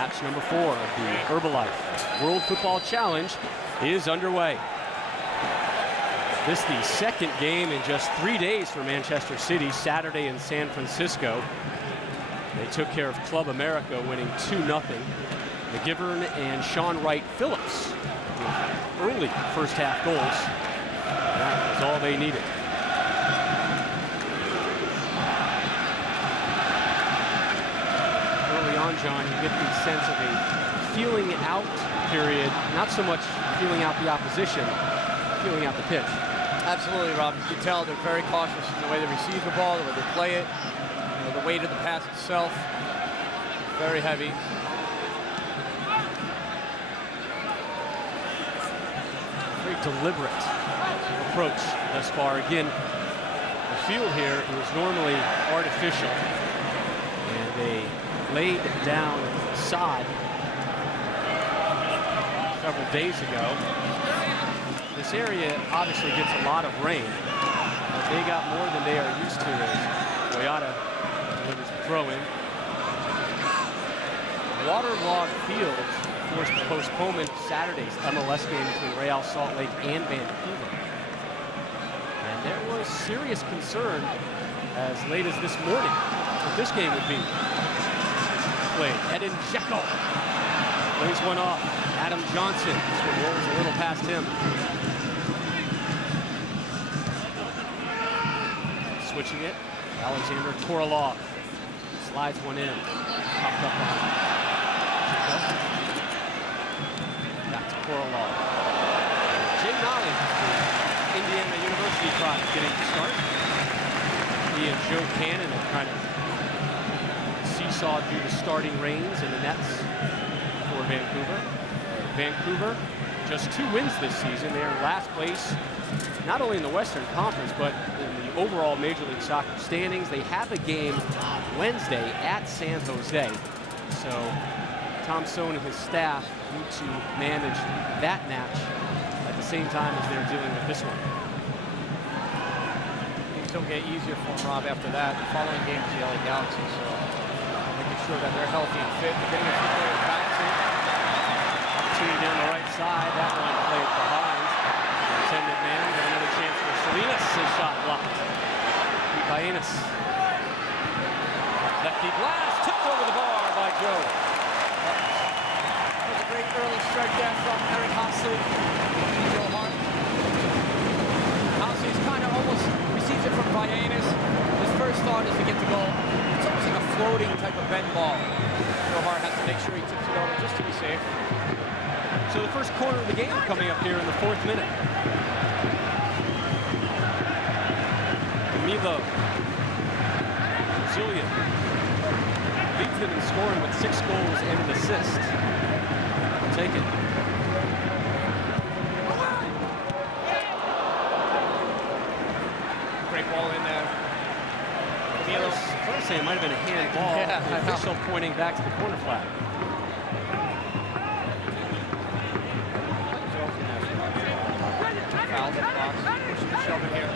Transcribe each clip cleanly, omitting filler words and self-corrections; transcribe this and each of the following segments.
Match number 4 of the Herbalife World Football Challenge is underway. This is the second game in just 3 days for Manchester City, Saturday in San Francisco. They took care of Club America, winning 2-0. McGivern and Sean Wright Phillips with early first half goals. That was all they needed. Early on, John, you get the sense of a feeling out period, not so much feeling out the opposition, feeling out the pitch. Absolutely, Rob. You can tell they're very cautious in the way they receive the ball, the way they play it, the weight of the pass itself. Very heavy. Very deliberate approach thus far. Again, the field here is normally artificial, and they laid down sod several days ago. This area obviously gets a lot of rain, but they got more than they are used to as Boyata delivers the throw in. Waterlogged fields forced the postponement of Saturday's MLS game between Real Salt Lake and Vancouver. And there was serious concern as late as this morning that this game would be played. Edin Dzeko lays one off. Adam Johnson, this one rolls a little past him. Switching it, Alexander Korolov slides one in. Popped up on Dzeko. Back to Korolov. Jay Nolly, the Indiana University product, getting to start. He and Joe Cannon have kind of seesawed through the starting reins in the nets for Vancouver. Vancouver, just 2 wins this season. They are in last place, not only in the Western Conference, but in the overall Major League Soccer standings. They have a game Wednesday at San Jose. So Tom Sohn and his staff need to manage that match at the same time as they're dealing with this one. Things don't get easier for them, Rob, after that. The following game is the LA Galaxy, so making sure that they're healthy and fit. They're getting a few players back to it. Opportunity down the right side. That one played behind. Intended man. Got another chance for Salinas. His shot blocked. Baenas. Lefty blast. Tipped over the bar by Joe. That was a great early strike there from Eric Hosley. Joe Hart. Hosley's kind of almost receives it from Baenas. His first thought is to get the goal. It's almost like a floating type of bend ball. Joe Hart has to make sure he tips it over just to be safe. So the first corner of the game coming up here in the 4th minute. Milo, Brazilian, leads them in scoring with 6 goals and an assist. I'll take it. Great ball in there. Milo's first say it might have been a hand ball. Yeah, the official pointing back to the corner flag. Foul in the box. Pushing and shoving here.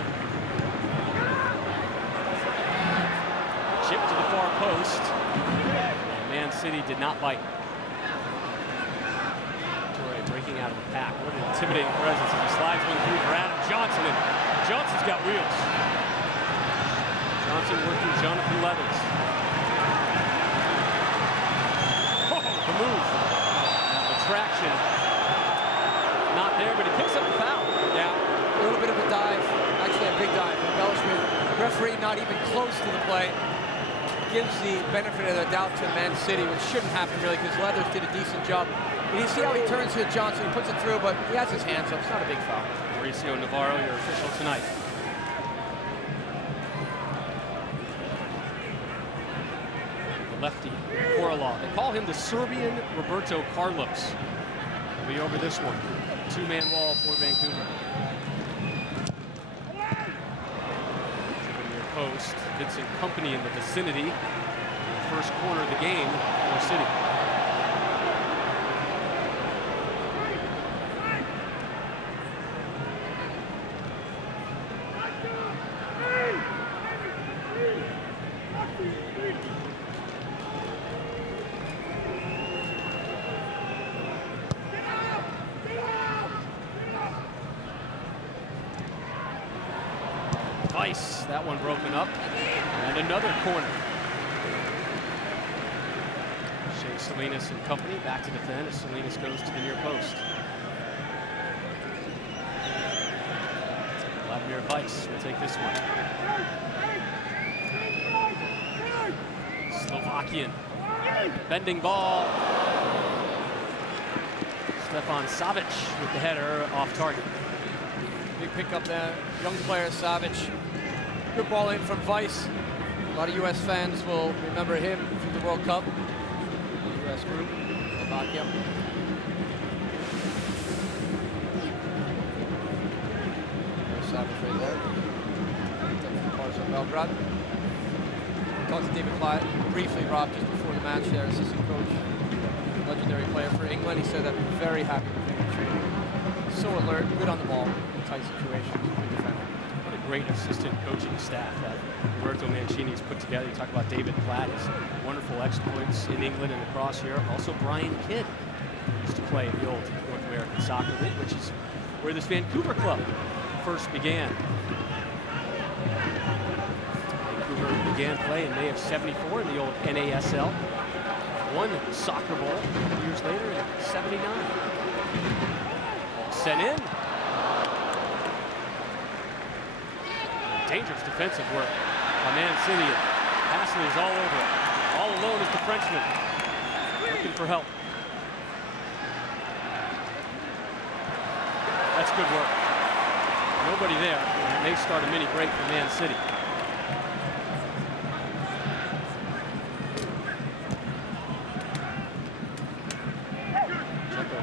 Chip to the far post. Man City did not bite. Torre breaking out of the pack. What an intimidating presence as he slides one through for Adam Johnson. And Johnson's got wheels. Johnson working Jonathan Leathers. Oh, the move. The traction. Not there, but he picks up the foul. Yeah, a little bit of a dive. Actually, a big dive. Embellishment. Referee not even close to the play. Gives the benefit of the doubt to Man City, which shouldn't happen really, because Leathers did a decent job. And you see how he turns to Johnson, he puts it through, but he has his hands up. It's not a big foul. Mauricio Navarro, your official tonight. The lefty, Korolov. They call him the Serbian Roberto Carlos. We'll be over this one. 2-man wall for Vancouver. Near post, Vincent Kompany in the vicinity. The first corner of the game for City. Weiss, that one broken up. And another corner. Shea Salinas and company back to defend as Salinas goes to the near post. Vladimir Weiss will take this one. Slovakian. Bending ball. Stefan Savic with the header off target. Big pickup there. Young player, Savic. Good ball in from Weiss. A lot of U.S. fans will remember him from the World Cup. The U.S. group, Slovakia. There's Savic right there. From Belgrade. We talked to David Platt briefly, Rob, just before the match there, assistant coach, legendary player for England. He said that very happy with him in training. So alert, good on the ball in tight situations, good defender. What a great assistant coaching staff that Roberto Mancini's put together. You talk about David Platt, his wonderful exploits in England and across Europe. Also Brian Kidd used to play in the old North American Soccer League, which is where this Vancouver club first began. Vancouver began play in May of '74 in the old NASL. Won soccer bowl years later in '79. Sent in. Dangerous defensive work by Man City. Hasley is all over it. All alone is the Frenchman. Looking for help. That's good work. Nobody there, and they start a mini break for Man City.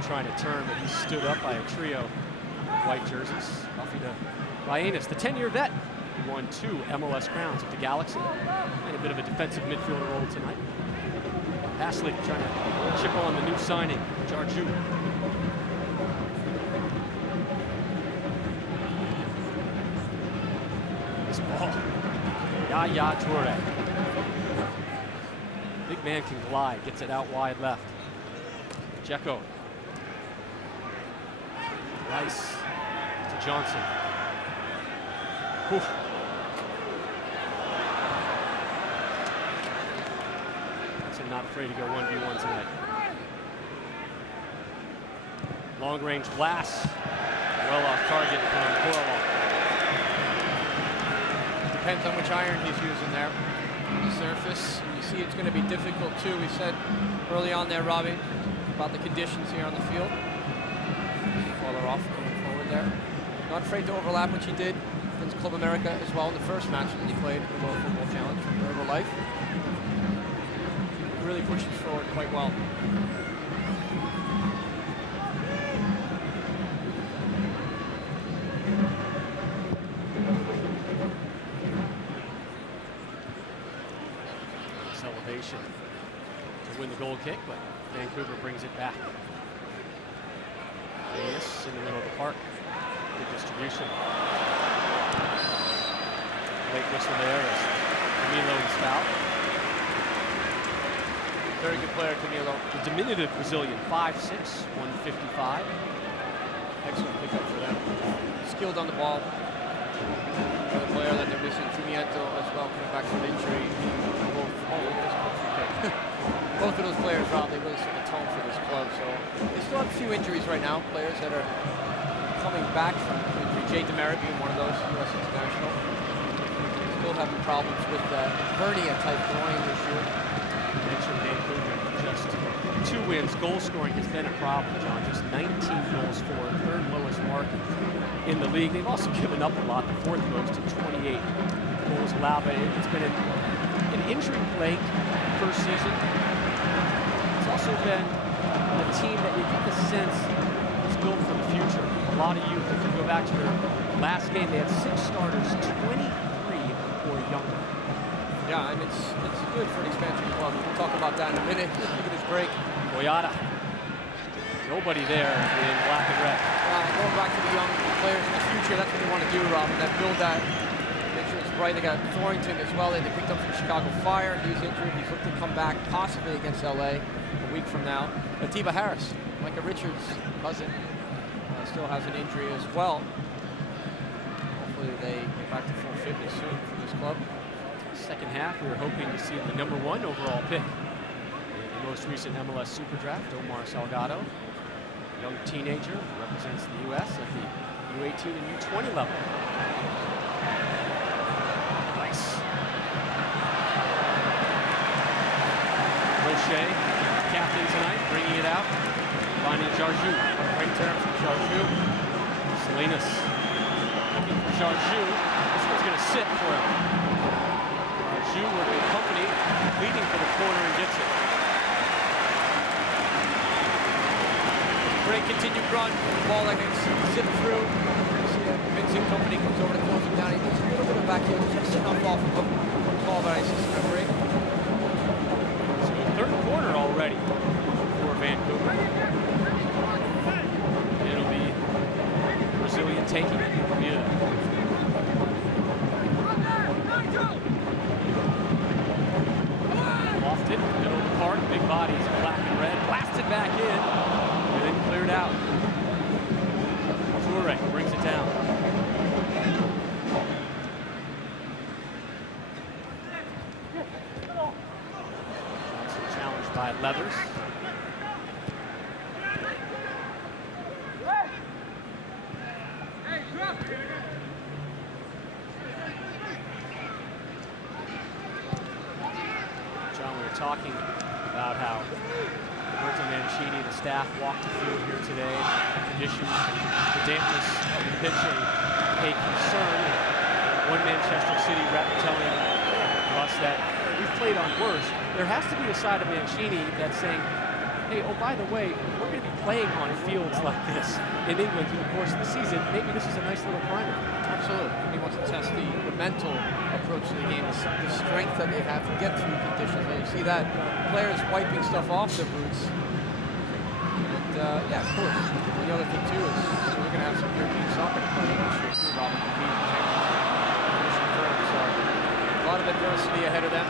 Trying to turn, but he's stood up by a trio of white jerseys. Buffy to Baenas, the 10-year vet, who won 2 MLS crowns with the Galaxy. And a bit of a defensive midfielder role tonight. Hasley trying to chip on the new signing, Jarju. This ball, Yaya Toure. Big man can glide, gets it out wide left. Dzeko. Rice to Johnson. Oof. So not afraid to go 1v1 tonight. Long range blast. Well off target from Coralon. Depends on which iron he's using there. On the surface, you see it's going to be difficult too. We said early on there, Robbie, about the conditions here on the field. Baller off, coming forward there. Not afraid to overlap, which he did against Club America as well in the first match that he played in the World Football Challenge from Herbalife. Really pushes forward quite well. This elevation to win the goal kick, but Vancouver brings it back. Yes, in the middle of the park. Good distribution. Late whistle there as Camilo is fouled. Very good player, Camilo. The diminutive Brazilian, 5'6", 155. Excellent pickup for them. Skilled on the ball. Another player that they're missing, Pimiento as well, coming back from injury. Both of those players, Rob, they really set the tone for this club. So they still have a few injuries right now. Players that are coming back from injury. Jay Demerit being one of those, U.S. international. Still having problems with hernia-type groin this year. Mentioned Vancouver, just 2 wins. Goal scoring has been a problem, John. Just 19 goals for, third lowest mark in the league. They've also given up a lot, the 4th most at 28 goals allowed. But it's been an injury-plagued first season. It's also been a team that you get the sense is built for the future. A lot of youth. If you go back to their last game, they had 6 starters, 23 or younger. Yeah, and it's good for an expansion club. We'll talk about that in a minute. Look at this break. Boyata. Nobody there in black and red. Going back to the young players in the future, that's what they want to do, Rob. That build that. Make sure it's bright. They got Thornton as well. They picked up from Chicago Fire. He's injured. He's looking to come back possibly against LA a week from now. Atiba Harris, Micah Richards' cousin, still has an injury as well. Hopefully hopefully they get back to full fitness soon for this club. Second half, we were hoping to see the #1 overall pick in the most recent MLS Super Draft, Omar Salgado, a young teenager who represents the U.S. at the U18 and U20 level. Nice. Roche, captain tonight, bringing it out. Finding Jarju. Great turn from Jarju. Salinas looking for Jarju. This one's going to sit for him. Jarju working company, leading for the corner and gets it. Great continued run. The ball that can zip through. Vincent Company comes over to close him down. He needs a little bit of back heel, just enough off of a call by assistant referee. So third quarter already for Vancouver. It'll be Brazilian taking it. Yeah. Lofted, middle of the park, big bodies, black and red, blasted back in, and then cleared out. Toure brings it down. Johnson challenged by Leathers. John, we were talking about how Roberto Mancini, the staff, walked the field here today. The conditions, the dampness of the pitch, a concern. One Manchester City rep telling us that we've played on worse. There has to be a side of Mancini that's saying, hey, oh, by the way, we're going to be playing on fields like this in England through the course of the season. Maybe this is a nice little primer. Absolutely. He wants to test the mental approach to the game, the strength that they have to get through conditions. And you see that players wiping stuff off their boots. And yeah, of course. And the other thing too is we're going to have some European soccer playing this year too, Robin. So a lot of adversity ahead of them.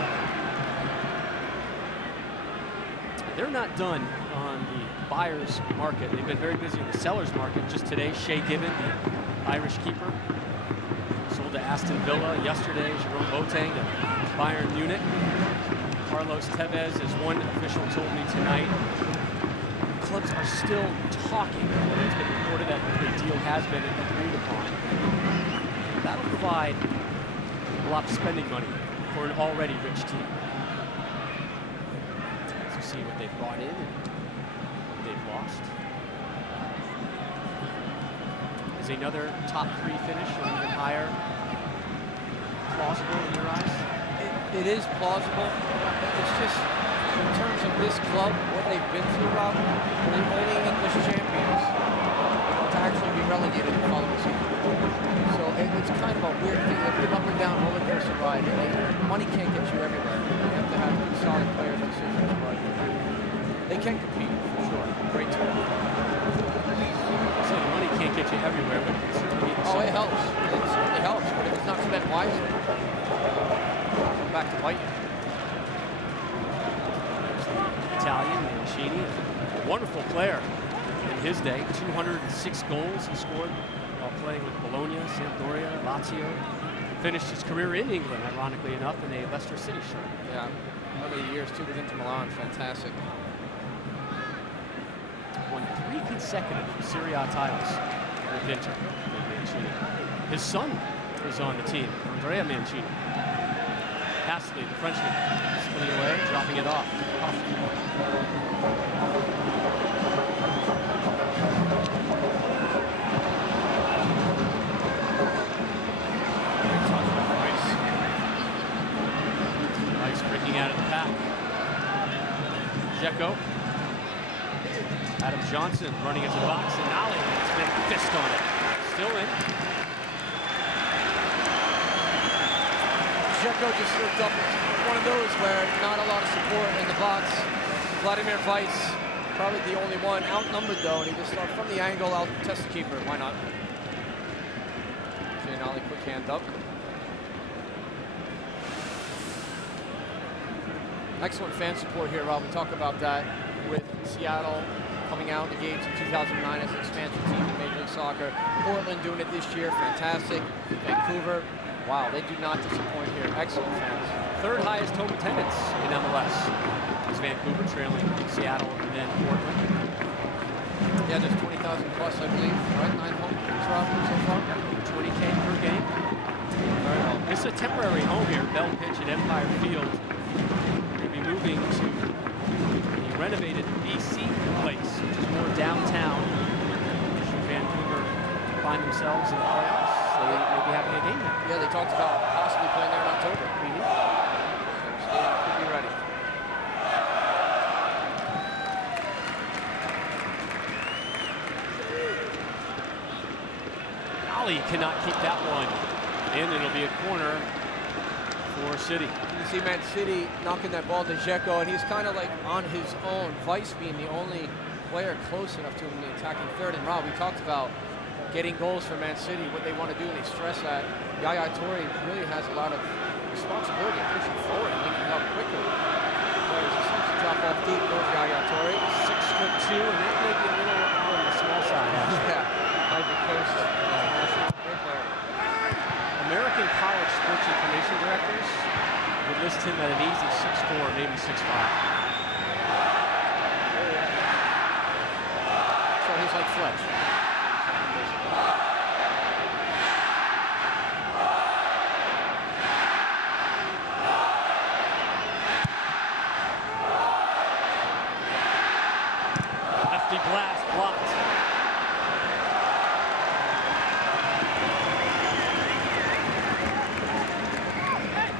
They're not done on the buyer's market. They've been very busy in the seller's market. Just today, Shea Given, the Irish keeper, sold to Aston Villa. Yesterday, Jerome Boateng to Bayern Munich. Carlos Tevez, as one official told me tonight, clubs are still talking. It's been reported that the deal has been agreed upon. That'll provide a lot of spending money for an already rich team. See what they've brought in and what they've lost. Is another top 3 finish or even higher plausible in your eyes? It is plausible. It's just in terms of this club, what they've been through, Rob, they're the only English champions to actually be relegated the following season. So it's kind of a weird thing. It's an up and down roller coaster ride. Money can't get you everywhere. You have to have good, solid players and decisions. But they can compete, for sure. Great team. So the money can't get you everywhere, but it certainly it helps. It certainly helps. But if it's not spent wisely, come back to bite you. Italian, Mancini, a wonderful player in his day. 206 goals he scored while playing with Bologna, Sampdoria, Lazio. Finished his career in England, ironically enough, in a Leicester City shirt. Yeah, how many years too with Inter Milan? Fantastic. Won 3 consecutive Serie A titles with Inter. Mancini. His son is on the team, Andrea Mancini. Hastily, the Frenchman, spinning away, dropping it off. Nice breaking out of the pack. Dzeko. Adam Johnson running into the box, and Nolly has been a fist on it. Still in. Dzeko just looked up. It's one of those where not a lot of support in the box. Vladimir Weiss, probably the only one. Outnumbered though, and he just from the angle, I'll test the keeper. Why not? Jay Nolly, quick hand up. Excellent fan support here, Rob. We talk about that with Seattle, coming out of the gates in 2009 as an expansion team in Major League Soccer. Portland doing it this year, fantastic. Vancouver, wow, they do not disappoint here. Excellent fans. Third highest home attendance in MLS is Vancouver, trailing Seattle and then Portland. Yeah, there's 20,000 plus, I believe, right? 9 home games, Rob, so far. 20K per game. Very well. It's a temporary home here, Bell Pitch at Empire Field. They'll be moving to the renovated BC Place, which is more downtown. Should Vancouver find themselves in the playoffs, they may be having a game there. Yeah, they talked about possibly playing there in October. Stadium could be ready. Ali cannot keep that one in. It'll be a corner for City. You see Man City knocking that ball to Dzeko, and he's kind of like on his own. Vice being the only player close enough to him in the attacking third. And Rob, we talked about getting goals for Man City, what they want to do, and they stress that Yaya Toure really has a lot of responsibility of pushing forward and linking up quicker. Players are supposed to drop off deep, goes Yaya Toure. 6'2", and that may be a little on the small side, actually. Yeah, Ivory Coast national great player. American College Sports Information Directors would list him at an easy 6'4", maybe 6'5". So he's like Fletch. Lefty blast blocked.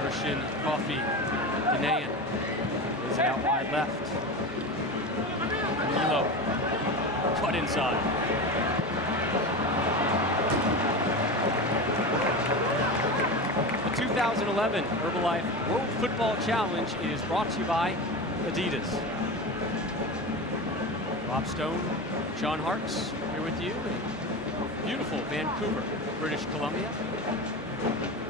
Christian Coffey, Ghanaian, is it out wide left. Milo, cut inside. The 2011 Herbalife World Football Challenge is brought to you by Adidas. Rob Stone, John Hartz here with you. Beautiful Vancouver, British Columbia.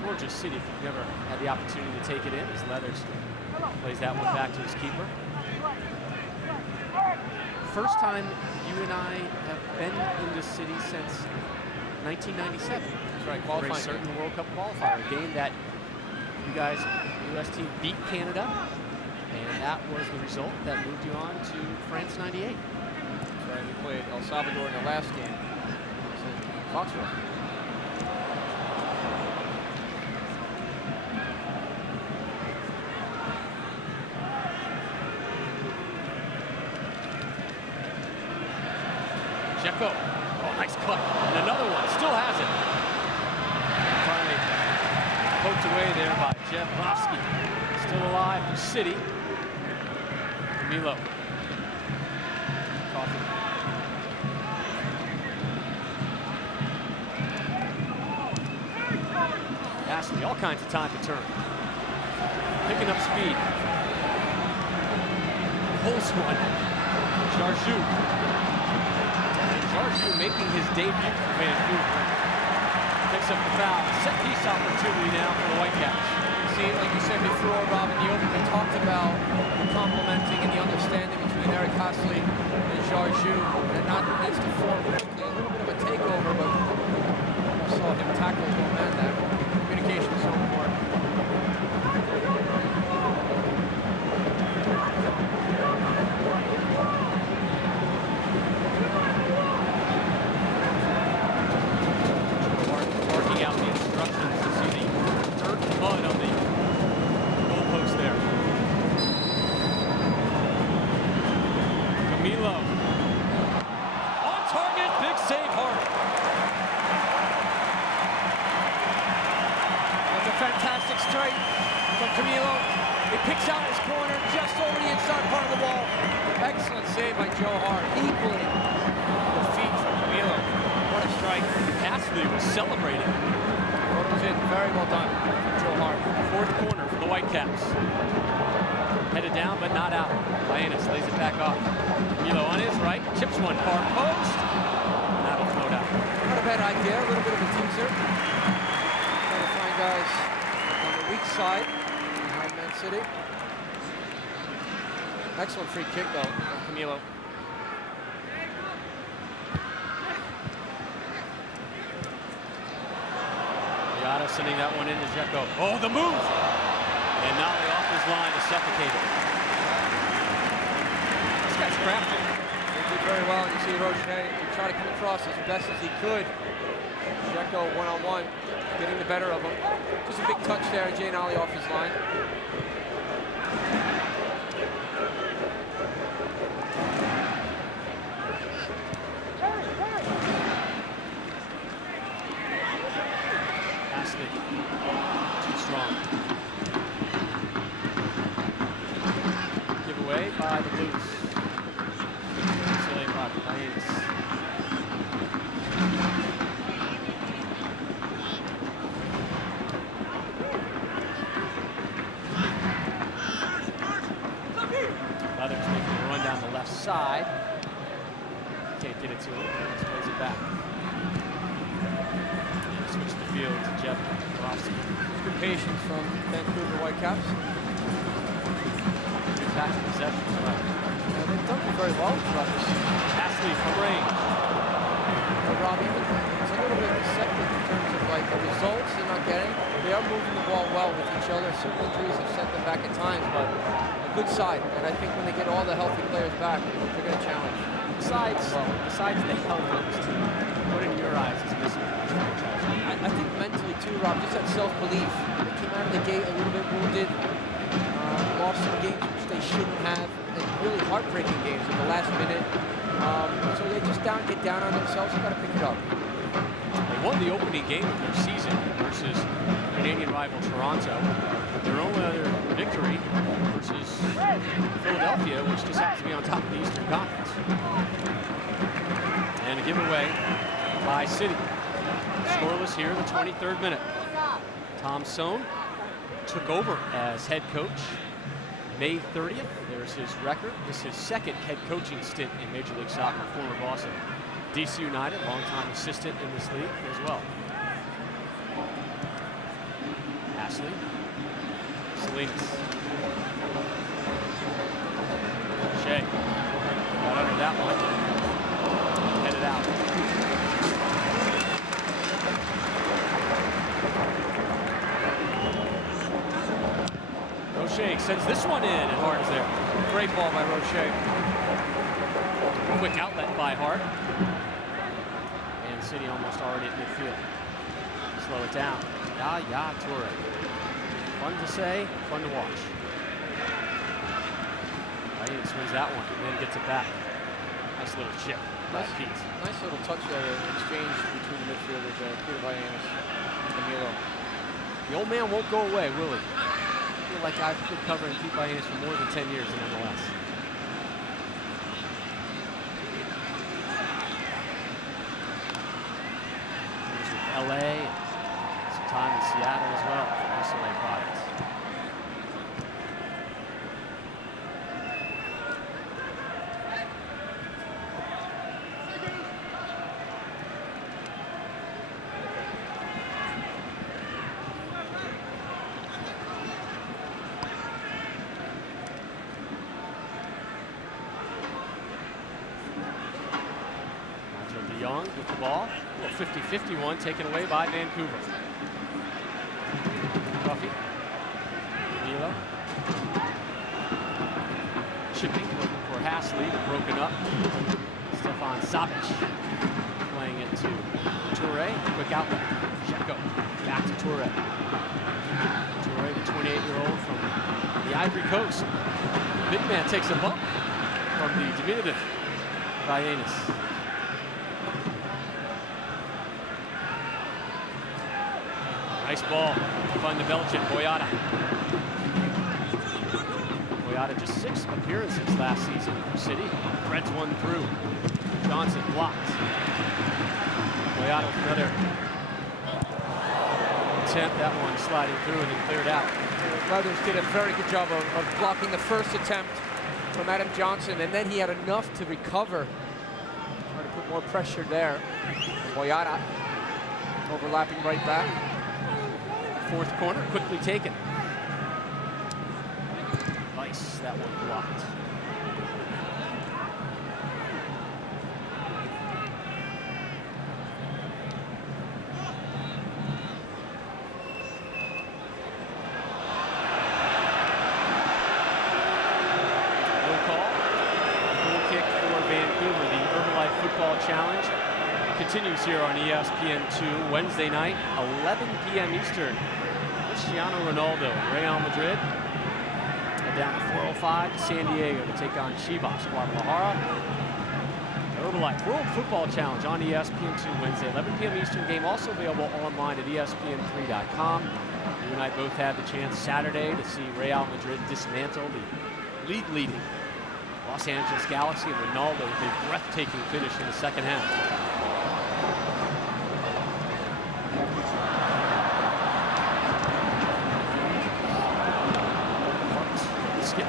Gorgeous city if you've never had the opportunity to take it in, as Leathers plays that one back to his keeper. First time you and I have been in this city since 1997. That's right, For a qualifying. certain World Cup qualifier, a game that you guys, the U.S. team, beat Canada, and that was the result that moved you on to France '98. Right, we played El Salvador in the last game. It was in Foxborough. Dzeko, oh, nice cut, and another one, still has it. Finally poked away there by Jeff Bosky. Still alive for City. Milo. Coffee. Ashley, all kinds of time to turn. Picking up speed. Pulls one. Jarju. Jarju making his debut for Vancouver. Picks up the foul. Set piece opportunity now for the Whitecaps. See, like you said before, Rob, in the open, we talked about the complementing and the understanding between Eric Hasley and Jarju, and not needs to form quickly. A little bit of a takeover, but I saw him tackle his own man there. Communication is so important. Marking out the instructions to see the dirt and mud on the goalpost there. Camilo. On target, big save, Hart. That's a fantastic strike from Camilo. He picks out his corner just over the inside part of the wall. Excellent save by Joe Hart. Equaling the feet from Camilo. What a strike. Ashley was celebrating. What was in? Very well done from Joe Hart. Fourth corner for the Whitecaps. Headed down, but not out. Lyannis lays it back off. Camilo on his right, chips one far post. And that'll float out. Not a bad idea. A little bit of a teaser. Trying to find guys on the weak side behind Man City. Excellent free kick, though, from Camilo. sending that one into Dzeko. Oh, the move! And Nolly off his line to suffocate it. This guy's crafty. He did very well. You see Roche try to come across as best as he could. Dzeko one-on-one, getting the better of him. Just a big touch there, Jay Nolly off his line. Too strong. Give away by the Blues. Silly by Hyenas. Leathers making a run down the left side. Can't get it to him. Just plays it back. Switch the field to Jeff Rofsky. Good patience from Vancouver Whitecaps. Good pass possession as well. They've done very well throughout this. Ashley from range. Rob, even it's a little bit deceptive in terms of like the results they're not getting. They are moving the ball well with each other. Certain injuries have sent them back at times, but a good side. And I think when they get all the healthy players back, they're going to challenge. Besides the health of this team, what in your eyes is missing from this franchise? I think mentally too, Rob, just that self-belief. They came out of the gate a little bit wounded, lost some games which they shouldn't have, and really heartbreaking games at the last minute. So they just get down on themselves and got to pick it up. They won the opening game of their season versus Canadian rival Toronto. Their only other victory versus Philadelphia, which just happens to be on top of the Eastern Conference. And a giveaway by City. Scoreless here in the 23rd minute. Tom Sohn took over as head coach May 30th. There's his record. This is his second head coaching stint in Major League Soccer, former boss of DC United, longtime assistant in this league as well. Ashley. Salinas. Shea. Got under that one. Headed out. Roche sends this one in, and Hart is there. Great ball by Roche. Quick outlet by Hart. And City almost already at midfield. Slow it down. Yaya Toure. Fun to say, fun to watch. Hyenas wins that one and then gets it back. Nice little chip by Pete. Nice little touch there, exchange between the midfielders there. Peter Hyenas and Milo. The old man won't go away, will he? I feel like I've been covering Pete Hyenas for more than 10 years in MLS. He was with LA, and some time in Seattle as well for UCLA products. Young with the ball. A 50-50 one taken away by Vancouver. Duffy. Milo. Chipping, looking for Hasley, broken up. Stefan Savic playing it to Toure. Quick outlet. Dzeko back to Toure. Toure, the 28-year-old from the Ivory Coast. The big man takes a bump from the diminutive Hyenas. Nice ball. Fun to Belgian. Boyata. Boyata just 6 appearances last season for City. Threads one through. Johnson blocked. Boyata with another attempt. That one sliding through and then cleared out. Leathers did a very good job of blocking the first attempt from Adam Johnson, and then he had enough to recover. Trying to put more pressure there. Boyata overlapping right back. Fourth corner, quickly taken. Nice, that one blocked. Challenge continues here on ESPN2 Wednesday night, 11 p.m. Eastern. Cristiano Ronaldo and Real Madrid head down to 405 to San Diego to take on Chivas Guadalajara. Herbalife World Football Challenge on ESPN2 Wednesday, 11 p.m. Eastern. Game also available online at ESPN3.com. You and I both had the chance Saturday to see Real Madrid dismantle the league-leading Los Angeles Galaxy, and Ronaldo with a breathtaking finish in the second half. Skip.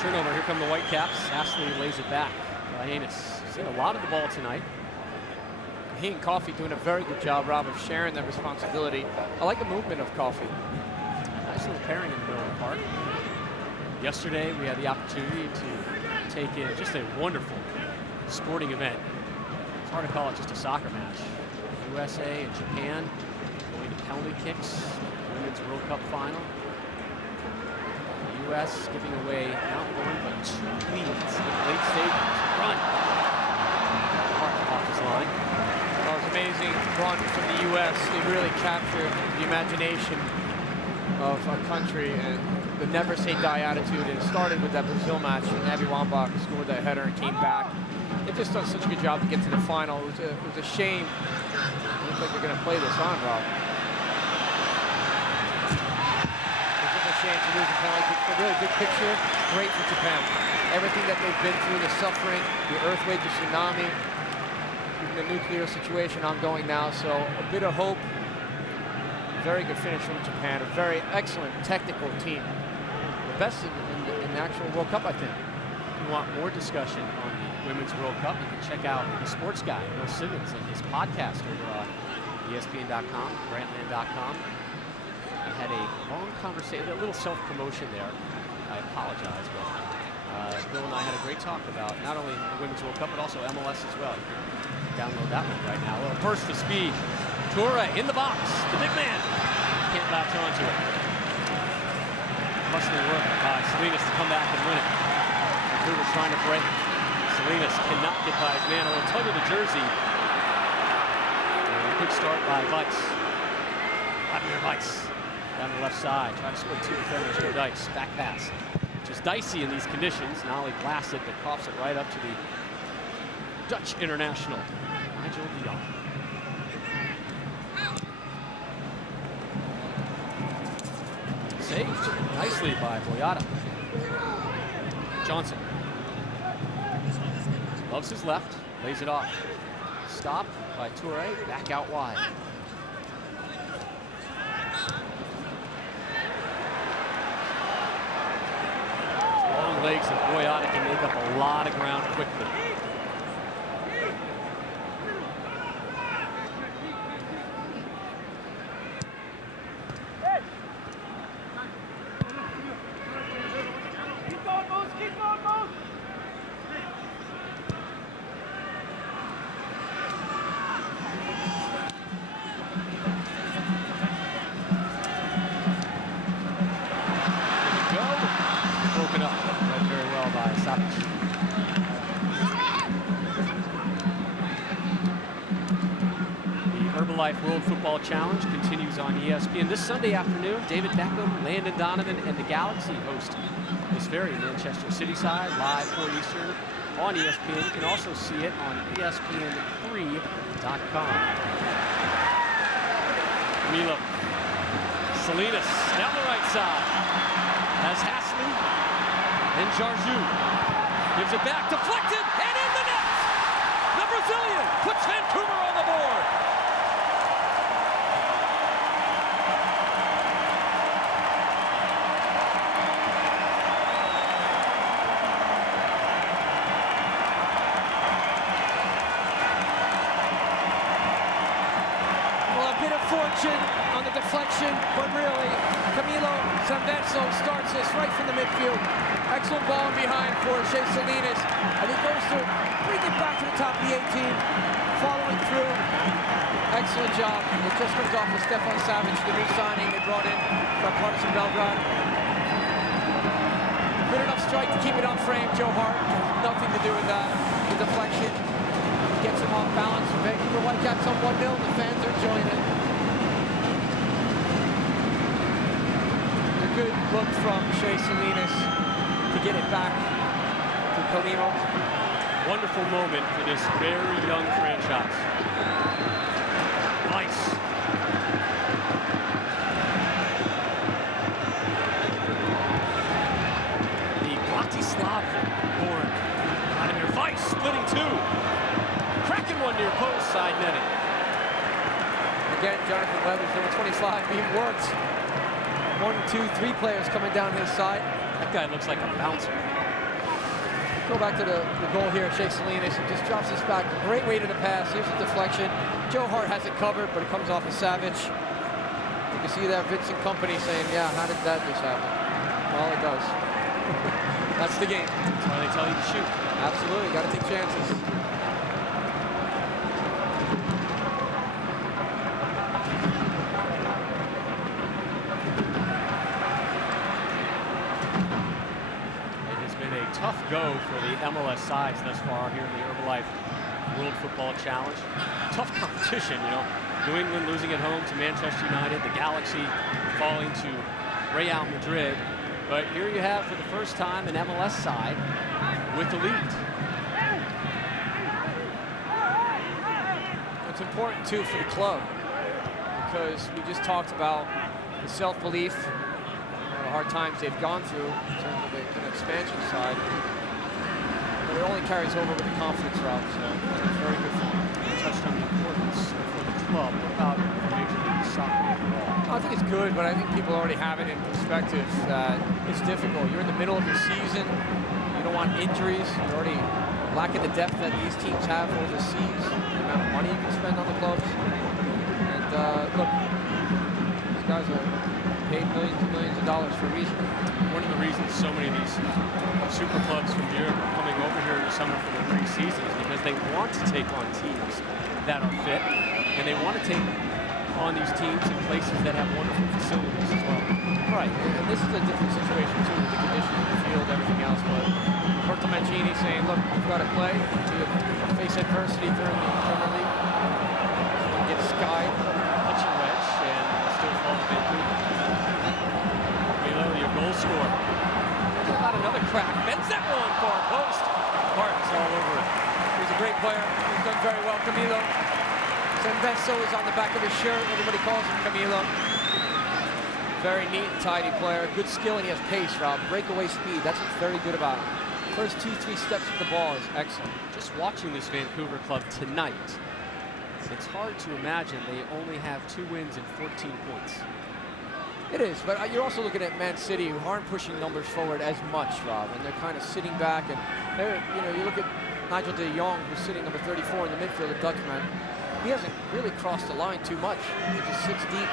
Turnover, here come the Whitecaps. Astley lays it back. Lainez seen a lot of the ball tonight. He and Coffey doing a very good job, Rob, of sharing that responsibility. I like the movement of Coffey. Nice little pairing in the middle of the park. Yesterday, we had the opportunity to take in just a wonderful sporting event. It's hard to call it just a soccer match. USA and Japan going to penalty kicks. Women's World Cup final. The U.S. giving away not one, but 2 leads in the late stages. Run. Off his line. Well, it was amazing run from the U.S. They really captured the imagination of our country and the never say die attitude. And it started with that Brazil match when Abby Wambach scored that header and came back. They've just done such a good job to get to the final. It was a shame. It looks like they're going to play this on, Rob. It's just a shame to lose the penalty. It's a really big picture. Great for Japan. Everything that they've been through, the suffering, the earthquake, the tsunami, the nuclear situation ongoing now, so a bit of hope. Very good finish from Japan, a very excellent technical team. The best in the actual World Cup, I think. If you want more discussion on the Women's World Cup, you can check out the sports guy, Bill Simmons, and his podcast over on ESPN.com, Grantland.com. I had a long conversation, a little self-promotion there. I apologize, but Bill and I had a great talk about not only the Women's World Cup, but also MLS as well. Download that one right now. A little burst of speed. Toure in the box. The big man can't latch onto it. Must work by Salinas to come back and win it. Vancouver trying to break. Salinas cannot get by his man. A little tug of the jersey. And a good start by Weiss. Vladimir Weiss down the left side. Trying to split two defenders. Go Dice. Back pass. Which is dicey in these conditions. Nolly blasts it, but coughs it right up to the Dutch international, Nigel de Jong. Saved nicely by Boyata. Johnson. Loves his left, lays it off. Stopped by Toure, back out wide. Long legs of Boyata can make up a lot of ground quickly. Herbalife World Football Challenge continues on ESPN. This Sunday afternoon, David Beckham, Landon Donovan, and the Galaxy host this very Manchester City side, live 4 Eastern on ESPN. You can also see it on ESPN3.com. Milo. Salinas down the right side. As Hasley and Jarju gives it back, deflected, and in the net! The Brazilian puts Vancouver on the board. On the deflection, but really, Camilo Zambenso starts this right from the midfield. Excellent ball behind for Shea Salinas, and he goes to bring it back to the top of the 18, following through. excellent job. It just comes off of Stefan Savic, the new signing they brought in from Partizan Belgrade. Good enough strike to keep it on frame. Joe Hart has nothing to do with that. The deflection gets him off balance. Vancouver Whitecaps on 1-0. The fans are enjoying it. A good look from Shea Salinas to get it back to Kalimo. Wonderful moment for this very young franchise. Nice. The Bratislav-born Vladimir Weiss splitting two. Cracking one near post, side netting. Again, Jonathan Leathers, number 25, being worked. 1, 2, 3 players coming down his side. That guy looks like a bouncer. Go back to the goal here, Shea Salinas. He just drops his back. Great way to the pass. Here's the deflection. Joe Hart has it covered, but it comes off of Savic. You can see that Vincent Kompany saying, yeah, how did that just happen? Well, it does. That's the game. That's why they tell you to shoot. Absolutely, got to take chances. Tough go for the MLS sides thus far here in the Herbalife World Football Challenge. Tough competition, you know. New England losing at home to Manchester United, the Galaxy falling to Real Madrid. But here you have, for the first time, an MLS side with the lead. It's important, too, for the club, because we just talked about the self-belief, the hard times they've gone through in terms of an expansion side. But it only carries over with the confidence route, so it's very good for them. You touched on the importance for the club. What about Major League Soccer overall? I think it's good, but I think people already have it in perspective that it's difficult. You're in the middle of your season. You don't want injuries. You're already lacking the depth that these teams have overseas, the amount of money you can spend on the clubs. And look, these guys are paid millions and millions of dollars for a reason. One of the reasons so many of these super clubs from Europe are coming over here in the summer for their pre-season is because they want to take on teams that are fit, and they want to take on these teams in places that have wonderful facilities as well. Right, and this is a different situation too with the conditions of the field, everything else, but Roberto Mancini saying, look, we've got to play to face adversity during the Premier League. So we get skied, Pitching wedge, and still fall to Vancouver. Your goal scorer. How about another crack? Bends that one far post. Hart's all over it. He's a great player. He's done very well. Camilo Sanveso is on the back of his shirt. Everybody calls him Camilo. Very neat and tidy player. Good skill, and he has pace, Rob. Breakaway speed. That's what's very good about him. First 2-3 steps with the ball is excellent. Just watching this Vancouver club tonight, it's hard to imagine they only have 2 wins and 14 points. It is, but you're also looking at Man City, who aren't pushing numbers forward as much, Rob, and they're kind of sitting back. And they're, you know, you look at Nigel de Jong, who's sitting number 34 in the midfield, the Dutchman. He hasn't really crossed the line too much. He just sits deep.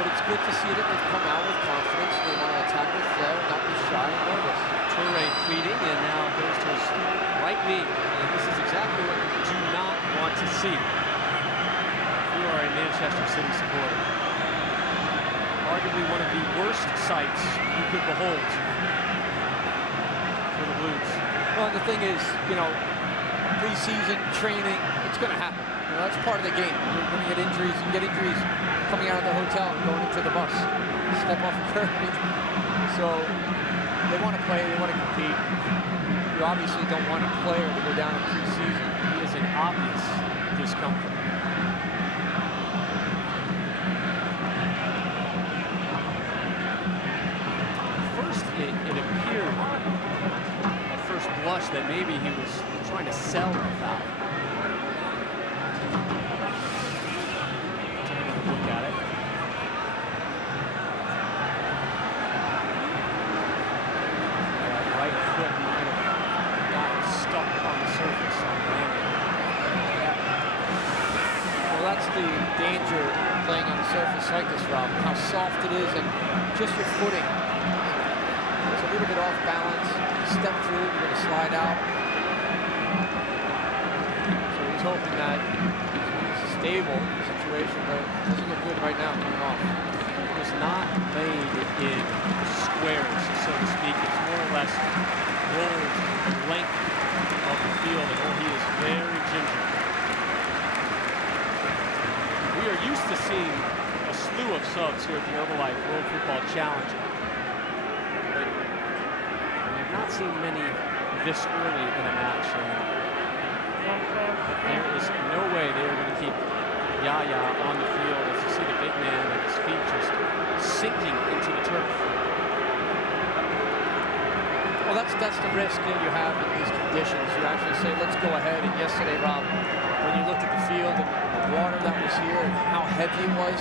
But it's good to see that they've come out with confidence. They want to attack with flair, not be shy and nervous. Toure pleading, and now goes to his right knee. And this is exactly what you do not want to see. You are a Manchester City supporter. Arguably one of the worst sights you could behold for the Blues. Well, the thing is, you know, pre-season training, it's going to happen. You know, that's part of the game. You're going to get injuries. You get injuries coming out of the hotel and going into the bus. Step off the curb. So they want to play. They want to compete. You obviously don't want a player to go down in pre-season. He is an obvious discomfort. It appeared at first blush that maybe he was trying to sell the foul. Take another look at it. That right foot might have gotten stuck on the surface on the landing. Well, that's the danger of playing on a surface like this, Rob. How soft it is and just your footing. It's a little bit off balance. Step through, you're going to slide out. So he's hoping that it's a stable situation, but it doesn't look good right now coming off. It was not laid in squares, so to speak. It's more or less rolled the length of the field, and he is very gingerly. We are used to seeing a slew of subs here at the Herbalife World Football Challenge, but we have not seen many this early in a match. There is no way they are going to keep Yaya on the field as you see the big man at his feet just sinking into the turf. Well, that's the risk that you have in these conditions. You actually say, let's go ahead. And yesterday, Rob, when you looked at the field and the water that was here and how heavy it was,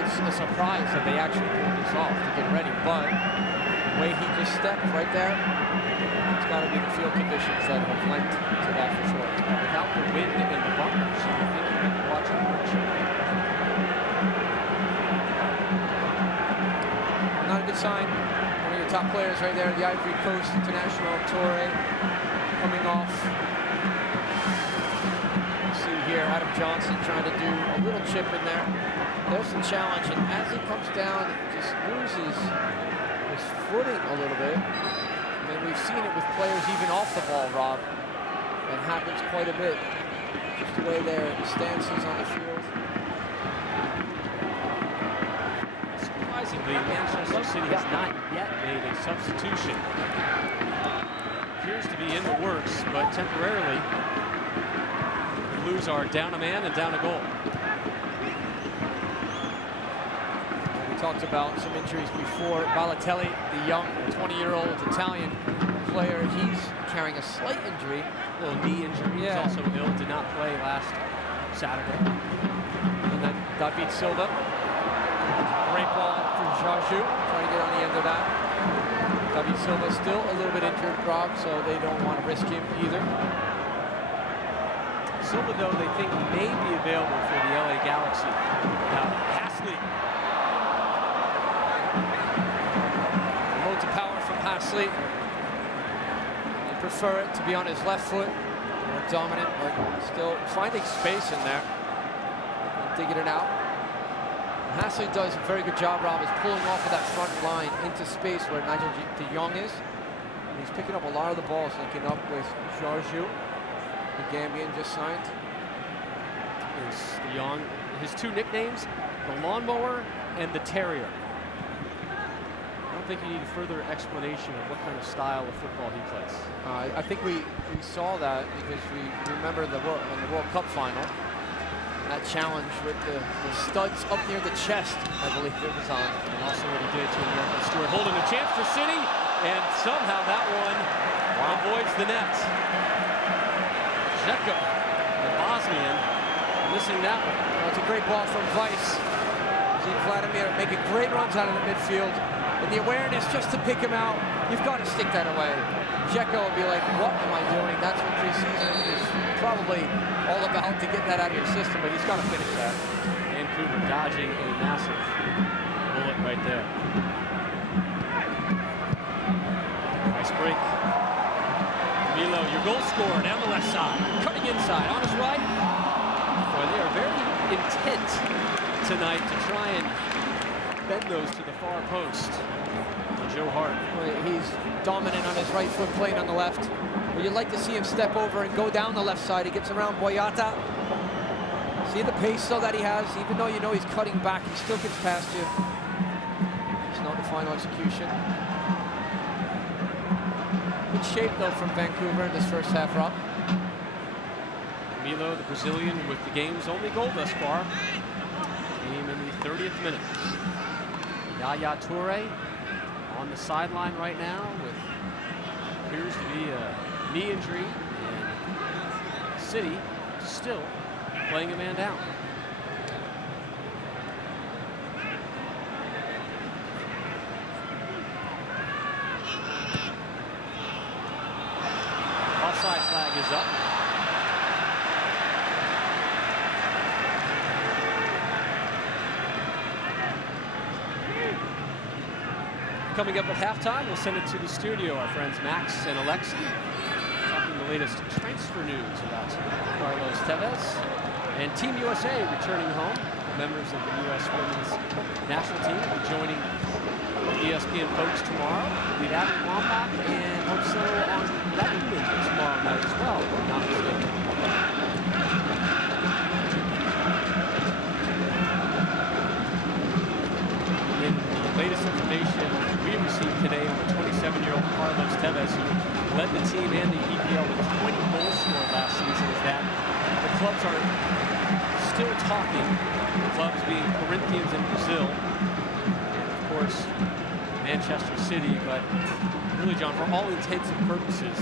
it's a surprise that they actually pulled this off to get ready. But the way he just stepped right there, it's got to be the field conditions that have lent to that for sure. Without the wind and the bumpers, you would think you would be watching a match. Not a good sign. One of your top players right there, the Ivory Coast International Tour coming off. You see here Adam Johnson trying to do a little chip in there. There's some challenge, and as he comes down, he just loses his footing a little bit. And we've seen it with players even off the ball, Rob. It happens quite a bit. Just the way their stances on the field. Surprisingly, Manchester City has not yet made a substitution. Appears to be in the works, but temporarily, the Blues are down a man and down a goal. We talked about some injuries before. Balotelli, the young 20-year-old Italian player, he's carrying a slight injury. A little knee injury. Yeah. He's also ill, did not play last Saturday. And then David Silva. Great ball for Jarju, trying to get on the end of that. David Silva still a little bit injured, Rob, so they don't want to risk him either. Silva, though, they think may be available for the LA Galaxy. Now, Hasley. Load to power from Hasley. They prefer it to be on his left foot. More dominant, but still finding space in there. Digging it out. Hasley does a very good job, Rob, is pulling off of that front line into space where Nigel de Jong is. And he's picking up a lot of the balls, linking up with Jarju, the Gambian just signed. Is de Jong, his two nicknames, the Lawnmower and the Terrier. I don't think you need further explanation of what kind of style of football he plays. I think we saw that because we remember in the World Cup final, that challenge with the studs up near the chest, I believe it was on. And also what he did to American Stewart, holding a chance for City, and somehow that one avoids the net. Dzeko, the Bosnian, missing that one. It's a great ball from Weiss. See Vladimir making great runs out of the midfield. And the awareness just to pick him out, you've got to stick that away. Dzeko will be like, what am I doing? That's what preseason is probably all about, to get that out of your system, but he's got to finish that. Vancouver dodging a massive bullet right there. Nice break. Milo, your goal scorer down the left side, cutting inside, on his right. Boy, they are very intent tonight to try and bend those to the far post. Joe Hart. He's dominant on his right foot, playing on the left. But you'd like to see him step over and go down the left side. He gets around Boyata. See the pace though that he has, even though you know he's cutting back, he still gets past you. It's not the final execution. Good shape though from Vancouver in this first half, Rob. Milo, the Brazilian, with the game's only goal thus far. Game in the 30th minute. Yaya Toure on the sideline right now with appears to be a knee injury, and City still playing a man down. Offside flag is up. Coming up at halftime, we'll send it to the studio. Our friends Max and Alexi talking a latest transfer news about Carlos Tevez. And Team USA returning home. Members of the U.S. women's national team will be joining ESPN folks tomorrow. We've had Wambach and also on that evening tomorrow night as well, if I'm not mistaken. In the latest information we received today on the 27-year-old Carlos Tevez, who led the team and the EPL with 20 goals scored last season, is that the clubs are still talking. The clubs being Corinthians in Brazil, and of course Manchester City, but really, John, for all intents and purposes,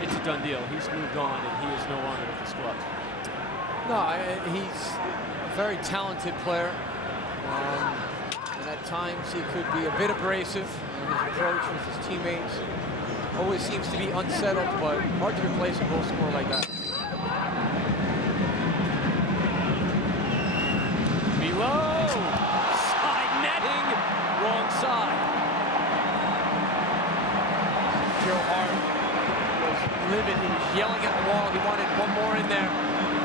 it's a done deal. He's moved on and he is no longer with this club. No, he's a very talented player. And at times he could be a bit abrasive in his approach with his teammates. Always seems to be unsettled, but hard to replace a goal scorer like that. Below, side netting, wrong side. Joe Hart was livid. He was yelling at the wall. He wanted one more in there.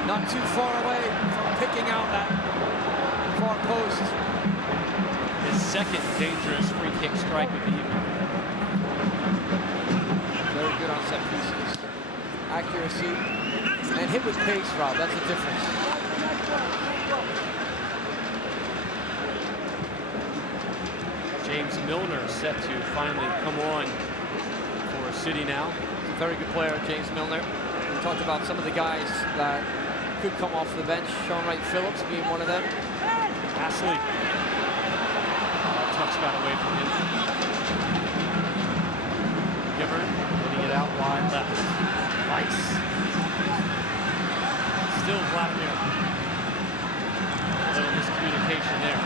Not too far away from picking out that far post. His second dangerous free kick strike of the evening. Very good on set pieces. Accuracy and hit with pace, Rob. That's the difference. James Milner set to finally come on for City now. He's a very good player, James Milner. We talked about some of the guys that could come off the bench. Sean Wright Phillips being one of them. Ashley. Tuck's got away from him. Giver getting it out wide left. Nice. Still Vladimir. A little miscommunication there.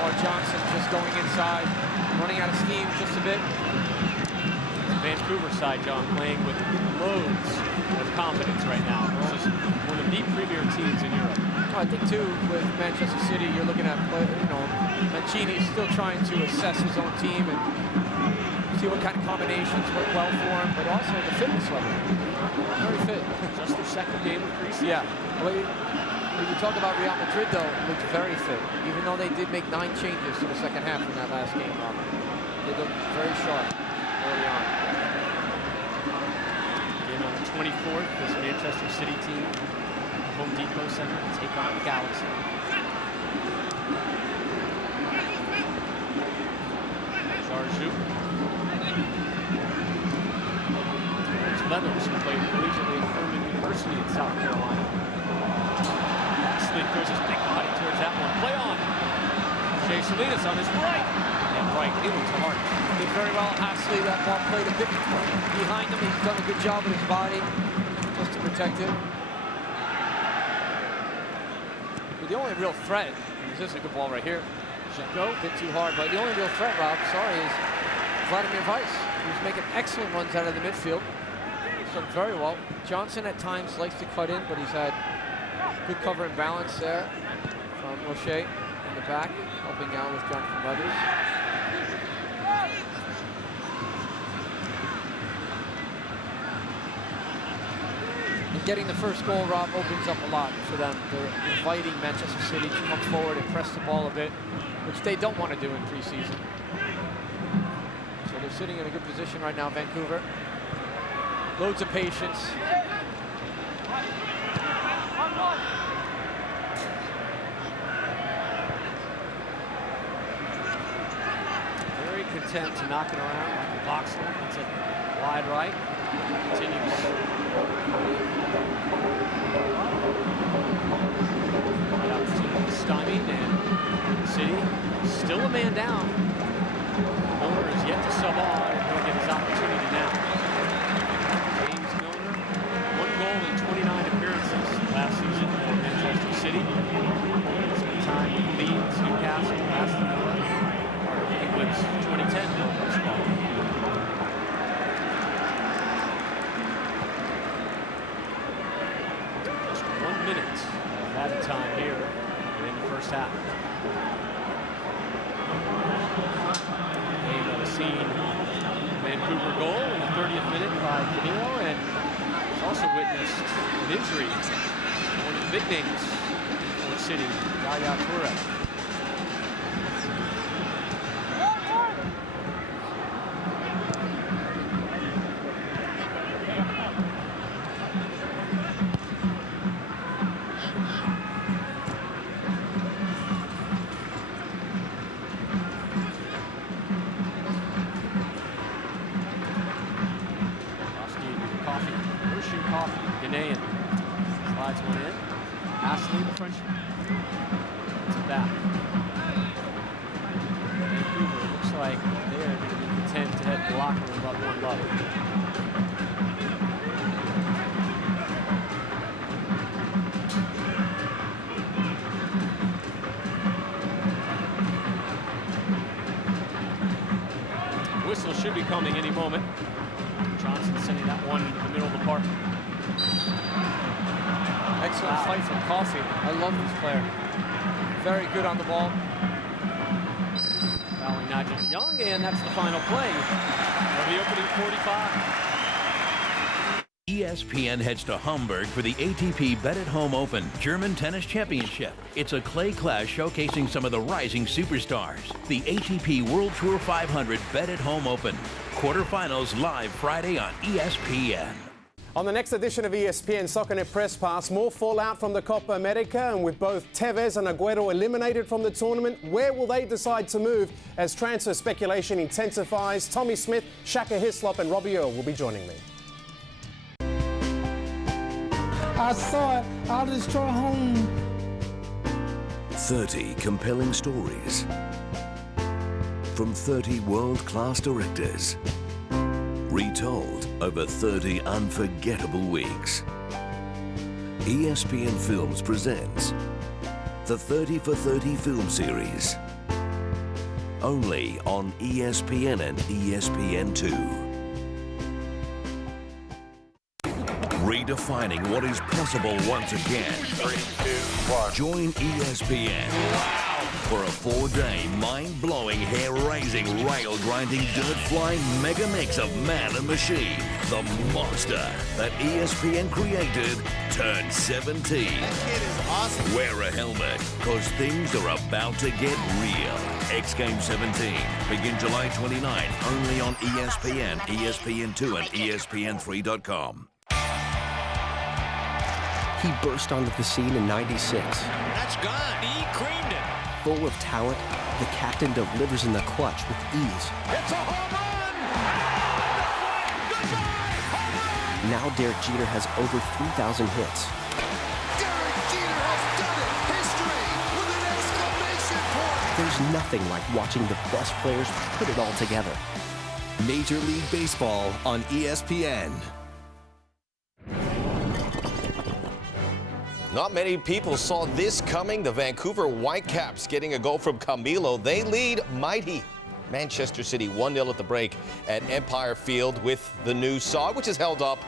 Saw Johnson just going inside, running out of steam just a bit. Vancouver side, John, playing with loads of confidence right now. This is one of the premier teams in Europe. I think, too, with Manchester City, you're looking at, Mancini's still trying to assess his own team and see what kind of combinations work well for him, but also the fitness level. Very fit. Just their second game of preseason. Yeah. When you talk about Real Madrid, though, it looks very fit, even though they did make 9 changes to the second half in that last game, Robert. They looked very sharp early on. Game on the 24th, this Manchester City team, Home Depot Center, to take on the Galaxy. Jarju. There's Leathers, who played collegiately at Furman University in South Carolina. Ashley throws his big body towards that one. Play on. Jay Salinas on his right. And right into Hart. Did very well, Ashley. That ball played a bit behind him. He's done a good job with his body just to protect him. But the only real threat, this is a good ball right here. Zhenko, a bit too hard, but the only real threat, Rob, sorry, is Vladimir Weiss. He's making excellent runs out of the midfield. He's done very well. Johnson at times likes to cut in, but he's had good cover and balance there from Roche in the back, helping out with Jonathan Leathers. And getting the first goal, Rob, opens up a lot for them. They're inviting Manchester City to come forward and press the ball a bit, which they don't want to do in preseason. So they're sitting in a good position right now, Vancouver. Loads of patience. Very content to knock it around like Boxler. It's a wide right. Continues. Right opportunity stymied, and City still a man down. Milner is yet to sub on, and he'll get his opportunity now. James Milner, 1 goal in 29 appearances last season for Manchester City. Spent time with Leeds, Newcastle, Aston Villa, part of England's 2010 Millwall squad. Just 1 minute of added time here in the first half. Game that has seen Vancouver goal in the 30th minute by Camilo, and he's also witnessed an injury to one of the big names in Fort City, Yaya Toure. Slides one in. Ashley, the French. It's a back. Vancouver looks like they are going to be content to head the locker room about one level. Whistle should be coming any moment. Johnson sending that one in the middle of the park. Excellent fight from Coffey. I love this player. Very good on the ball. Fouling Nigel Young, and that's the final play of the opening 45. ESPN heads to Hamburg for the ATP Bet at Home Open German Tennis Championship. It's a clay clash showcasing some of the rising superstars. The ATP World Tour 500 Bet at Home Open. Quarterfinals live Friday on ESPN. On the next edition of ESPN SoccerNet Press Pass, more fallout from the Copa America, and with both Tevez and Agüero eliminated from the tournament, where will they decide to move as transfer speculation intensifies? Tommy Smith, Shaka Hislop and Robbie Earl will be joining me. I saw it, I'll destroy home. 30 compelling stories from 30 world-class directors, retold over 30 unforgettable weeks. ESPN Films presents the 30 for 30 film series, only on ESPN and ESPN2. Redefining what is possible once again. 3, 2, 1. Join ESPN for a 4-day mind-blowing, hair-raising, rail-grinding, dirt-flying mega mix of man and machine. The monster that ESPN created turned 17. That kid is awesome. Wear a helmet, cause things are about to get real. X Games 17 begin July 29, only on ESPN, ESPN2 and ESPN3.com. He burst onto the scene in '96. That's gone. He creamed it. Full of talent, the captain delivers in the clutch with ease. It's a home run! Goodbye! Home run! Now Derek Jeter has over 3,000 hits. Derek Jeter has done it! History with an exclamation point! There's nothing like watching the best players put it all together. Major League Baseball on ESPN. Not many people saw this coming. The Vancouver Whitecaps getting a goal from Camilo. They lead mighty Manchester City 1-0 at the break at Empire Field with the new sod, which is held up.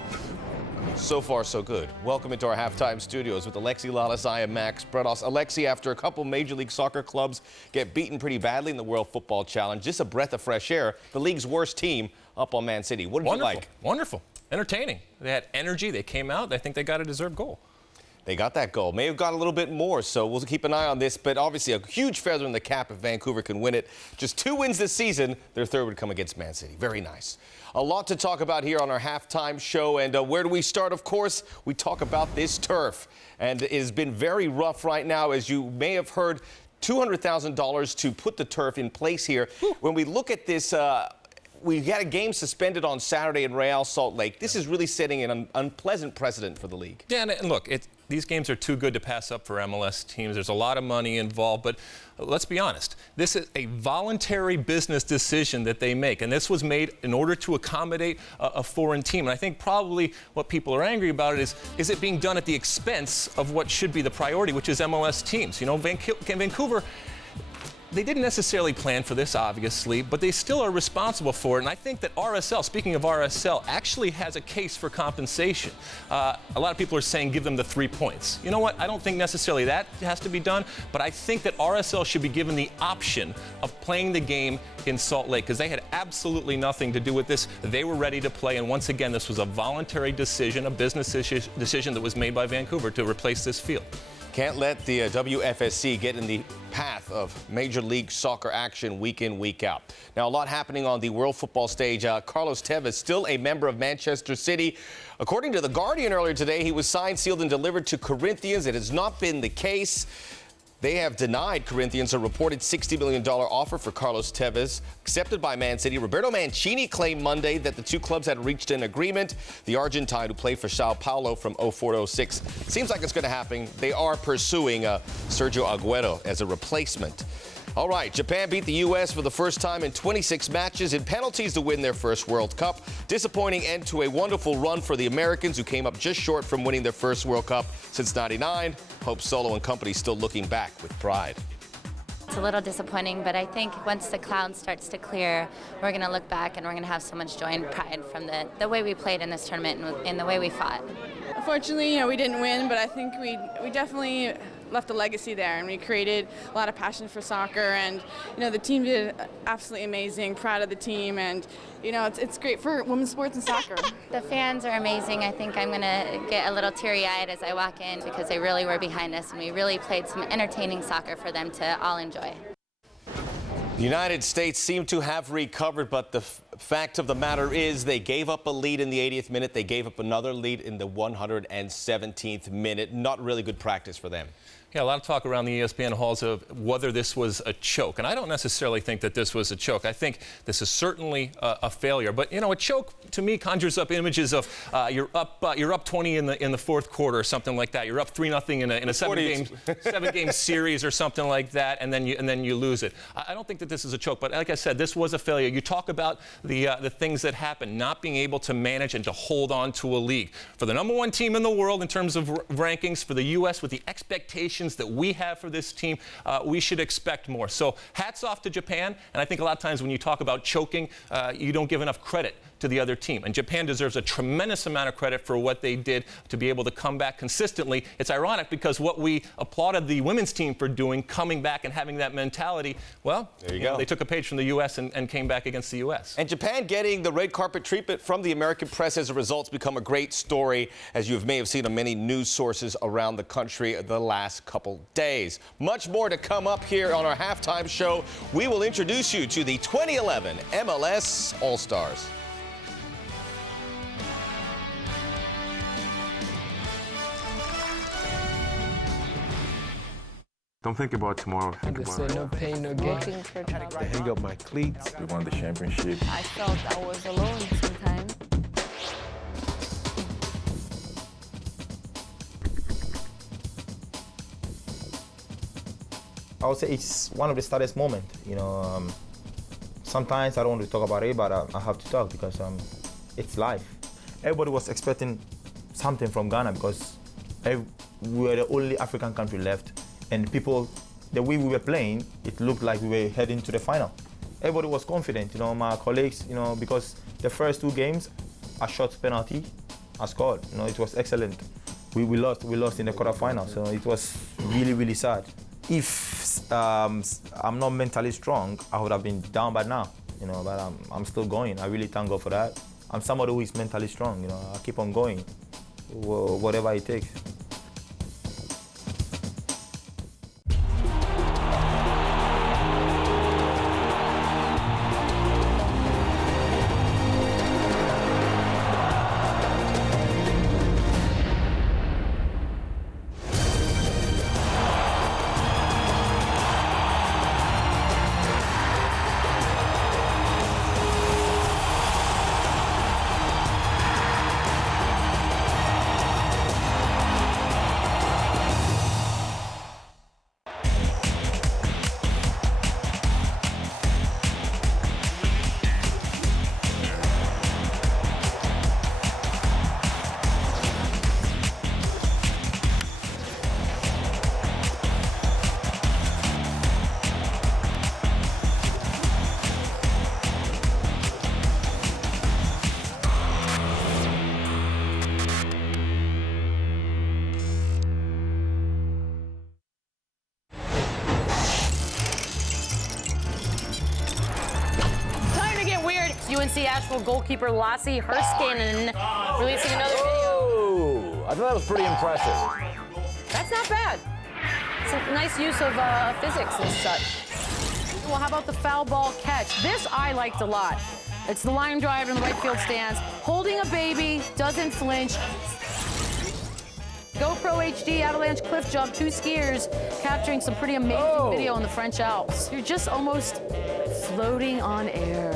So far, so good. Welcome into our halftime studios with Alexi Lalas. I am Max Bredos. Alexi, after a couple Major League Soccer clubs get beaten pretty badly in the World Football Challenge, just a breath of fresh air. The league's worst team up on Man City. What did you like? Wonderful. Entertaining. They had energy. They came out. I think they got a deserved goal. They got that goal. May have got a little bit more, so we'll keep an eye on this. But obviously a huge feather in the cap if Vancouver can win it. Just 2 wins this season. Their third would come against Man City. Very nice. A lot to talk about here on our halftime show. And where do we start? Of course, we talk about this turf. And it has been very rough right now. As you may have heard, $200,000 to put the turf in place here. Whew. When we look at this, we had a game suspended on Saturday in Real Salt Lake. This is really setting an unpleasant precedent for the league. Yeah, and look, these games are too good to pass up for MLS teams. There's a lot of money involved, but let's be honest. This is a voluntary business decision that they make, and this was made in order to accommodate a foreign team. And I think probably what people are angry about is it being done at the expense of what should be the priority, which is MLS teams. You know, Vancouver, they didn't necessarily plan for this, obviously, but they still are responsible for it. And I think that RSL, speaking of RSL, actually has a case for compensation. A lot of people are saying give them the 3 points. You know what? I don't think necessarily that has to be done, but I think that RSL should be given the option of playing the game in Salt Lake because they had absolutely nothing to do with this. They were ready to play, and once again, this was a voluntary decision, a business decision that was made by Vancouver to replace this field. Can't let the WFSC get in the path of Major League Soccer action week in, week out. Now, a lot happening on the world football stage. Carlos Tevez, still a member of Manchester City. According to The Guardian earlier today, he was signed, sealed, and delivered to Corinthians. It has not been the case. They have denied Corinthians a reported $60 million offer for Carlos Tevez, accepted by Man City. Roberto Mancini claimed Monday that the two clubs had reached an agreement. The Argentine, who played for Sao Paulo from 04 to 06, seems like it's going to happen. They are pursuing Sergio Aguero as a replacement. All right, Japan beat the U.S. for the first time in 26 matches in penalties to win their first World Cup. Disappointing end to a wonderful run for the Americans, who came up just short from winning their first World Cup since '99. Hope Solo and company still looking back with pride. It's a little disappointing, but I think once the cloud starts to clear, we're going to look back and we're going to have so much joy and pride from the way we played in this tournament and the way we fought. Unfortunately, we didn't win, but I think we definitely left a legacy there, and we created a lot of passion for soccer, and the team did absolutely amazing. Proud of the team, and it's great for women's sports and soccer. The fans are amazing. I think I'm going to get a little teary-eyed as I walk in because they really were behind us, and we really played some entertaining soccer for them to all enjoy. The United States seem to have recovered, but the fact of the matter is they gave up a lead in the 80th minute. They gave up another lead in the 117th minute. Not really good practice for them. Yeah, a lot of talk around the ESPN halls of whether this was a choke. And I don't necessarily think that this was a choke. I think this is certainly a failure. But, a choke to me conjures up images of you're up 20 in the fourth quarter or something like that. You're up 3-0 in a seven-game series or something like that, and then you lose it. I don't think that this is a choke. But like I said, this was a failure. You talk about the things that happened, not being able to manage and to hold on to a league. For the number one team in the world in terms of rankings, for the U.S. with the expectations that we have for this team, we should expect more. So hats off to Japan. And I think a lot of times when you talk about choking, you don't give enough credit to the other team. And Japan deserves a tremendous amount of credit for what they did to be able to come back consistently. It's ironic because what we applauded the women's team for doing, coming back and having that mentality, well, there you go. They took a page from the U.S. and came back against the U.S. And Japan getting the red carpet treatment from the American press as a result has become a great story, as you may have seen on many news sources around the country the last couple days. Much more to come up here on our halftime show. We will introduce you to the 2011 MLS All-Stars. Don't think about tomorrow. Think about no pain, no gain. I hang up my cleats. We won the championship. I felt I was alone sometimes. I would say it's one of the saddest moments. Sometimes I don't want to talk about it, but I have to talk because it's life. Everybody was expecting something from Ghana because we were the only African country left. And people, the way we were playing, it looked like we were heading to the final. Everybody was confident, my colleagues, because the first two games, I shot penalty, I scored. It was excellent. We lost in the quarterfinal, so it was really, really sad. If I'm not mentally strong, I would have been down by now, but I'm still going. I really thank God for that. I'm somebody who is mentally strong, I keep on going, whatever it takes. UC Asheville goalkeeper Lassie Herskinen releasing another video. Oh, I thought that was pretty impressive. That's not bad. It's a nice use of physics and such. Well, how about the foul ball catch? This I liked a lot. It's the line drive in the right field stands, holding a baby, doesn't flinch. GoPro HD avalanche cliff jump, 2 skiers capturing some pretty amazing video in the French Alps. You're just almost floating on air.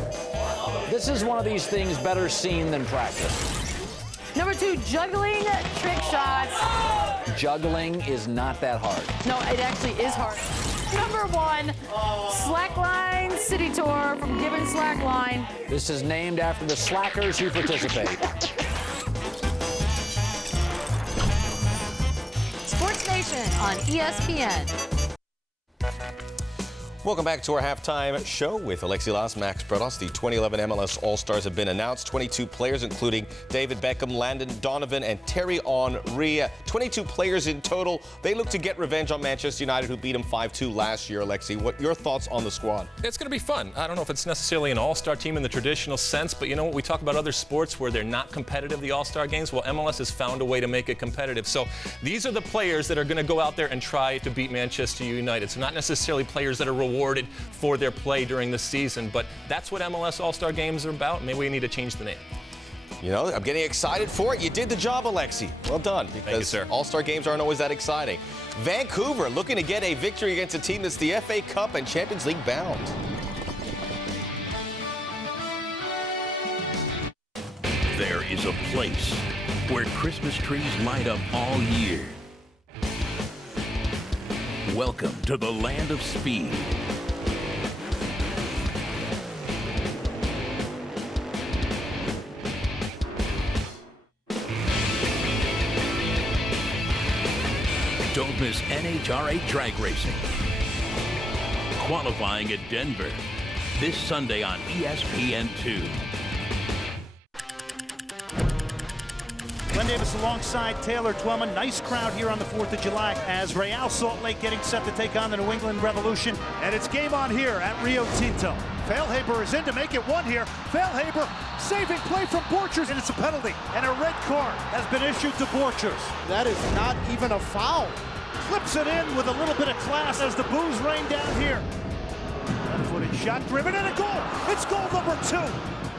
This is one of these things better seen than practiced. Number 2, juggling trick shots. Juggling is not that hard. No, it actually is hard. Number 1, Slackline City Tour from Gibbon Slackline. This is named after the slackers who participate. Sports Nation on ESPN. Welcome back to our halftime show with Alexi Lass, Max Bredos. The 2011 MLS All-Stars have been announced. 22 players, including David Beckham, Landon Donovan, and Thierry Henry. 22 players in total. They look to get revenge on Manchester United, who beat them 5-2 last year. Alexi, what your thoughts on the squad? It's going to be fun. I don't know if it's necessarily an all-star team in the traditional sense, but you know what? We talk about other sports where they're not competitive, the all-star games. Well, MLS has found a way to make it competitive. So these are the players that are going to go out there and try to beat Manchester United. So not necessarily players that are rewarded for their play during the season, but that's what MLS All-Star Games are about. Maybe we need to change the name. You know, I'm getting excited for it. You did the job, Alexi. Well done, because All-Star Games aren't always that exciting. Vancouver looking to get a victory against a team that's the FA Cup and Champions League bound. There is a place where Christmas trees light up all year. Welcome to the land of speed. Don't miss NHRA drag racing. Qualifying at Denver this Sunday on ESPN2. Glenn Davis alongside Taylor Twellman. Nice crowd here on the 4th of July as Real Salt Lake getting set to take on the New England Revolution. And it's game on here at Rio Tinto. Feilhaber is in to make it 1 here. Feilhaber saving play from Borchers, and it's a penalty. And a red card has been issued to Borchers. That is not even a foul. Clips it in with a little bit of class as the boos rain down here. Left-footed shot driven and a goal. It's goal number 2.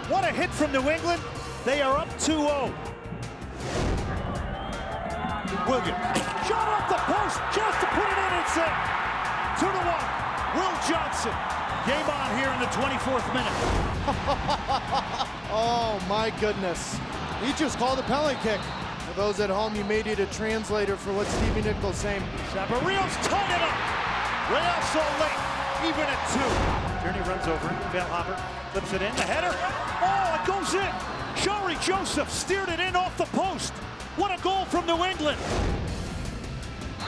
What a hit from New England. They are up 2-0. Williams, shot off the post, just to put it in, it's in. 2-1, Will Johnson. Game on here in the 24th minute. Oh my goodness. He just called a penalty kick. For those at home, you may need a translator for what Stevie Nickel's saying. Sabario's tied it up. Real Salt Lake, even at 2. Tierney runs over, Feilhaber flips it in, the header. Oh, it goes in. Shari Joseph steered it in off the post. What a goal from New England.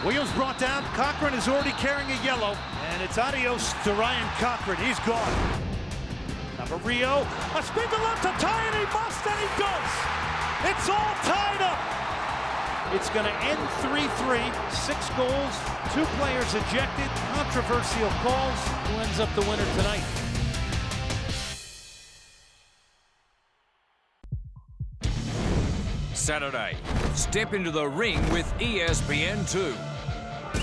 Williams brought down. Cochran is already carrying a yellow. And it's adios to Ryan Cochran. He's gone. Number Rio. A spin to left to tie, and he must, and he does. It's all tied up. It's going to end 3-3. 6 goals, 2 players ejected. Controversial calls. Who ends up the winner tonight? Saturday, step into the ring with ESPN2.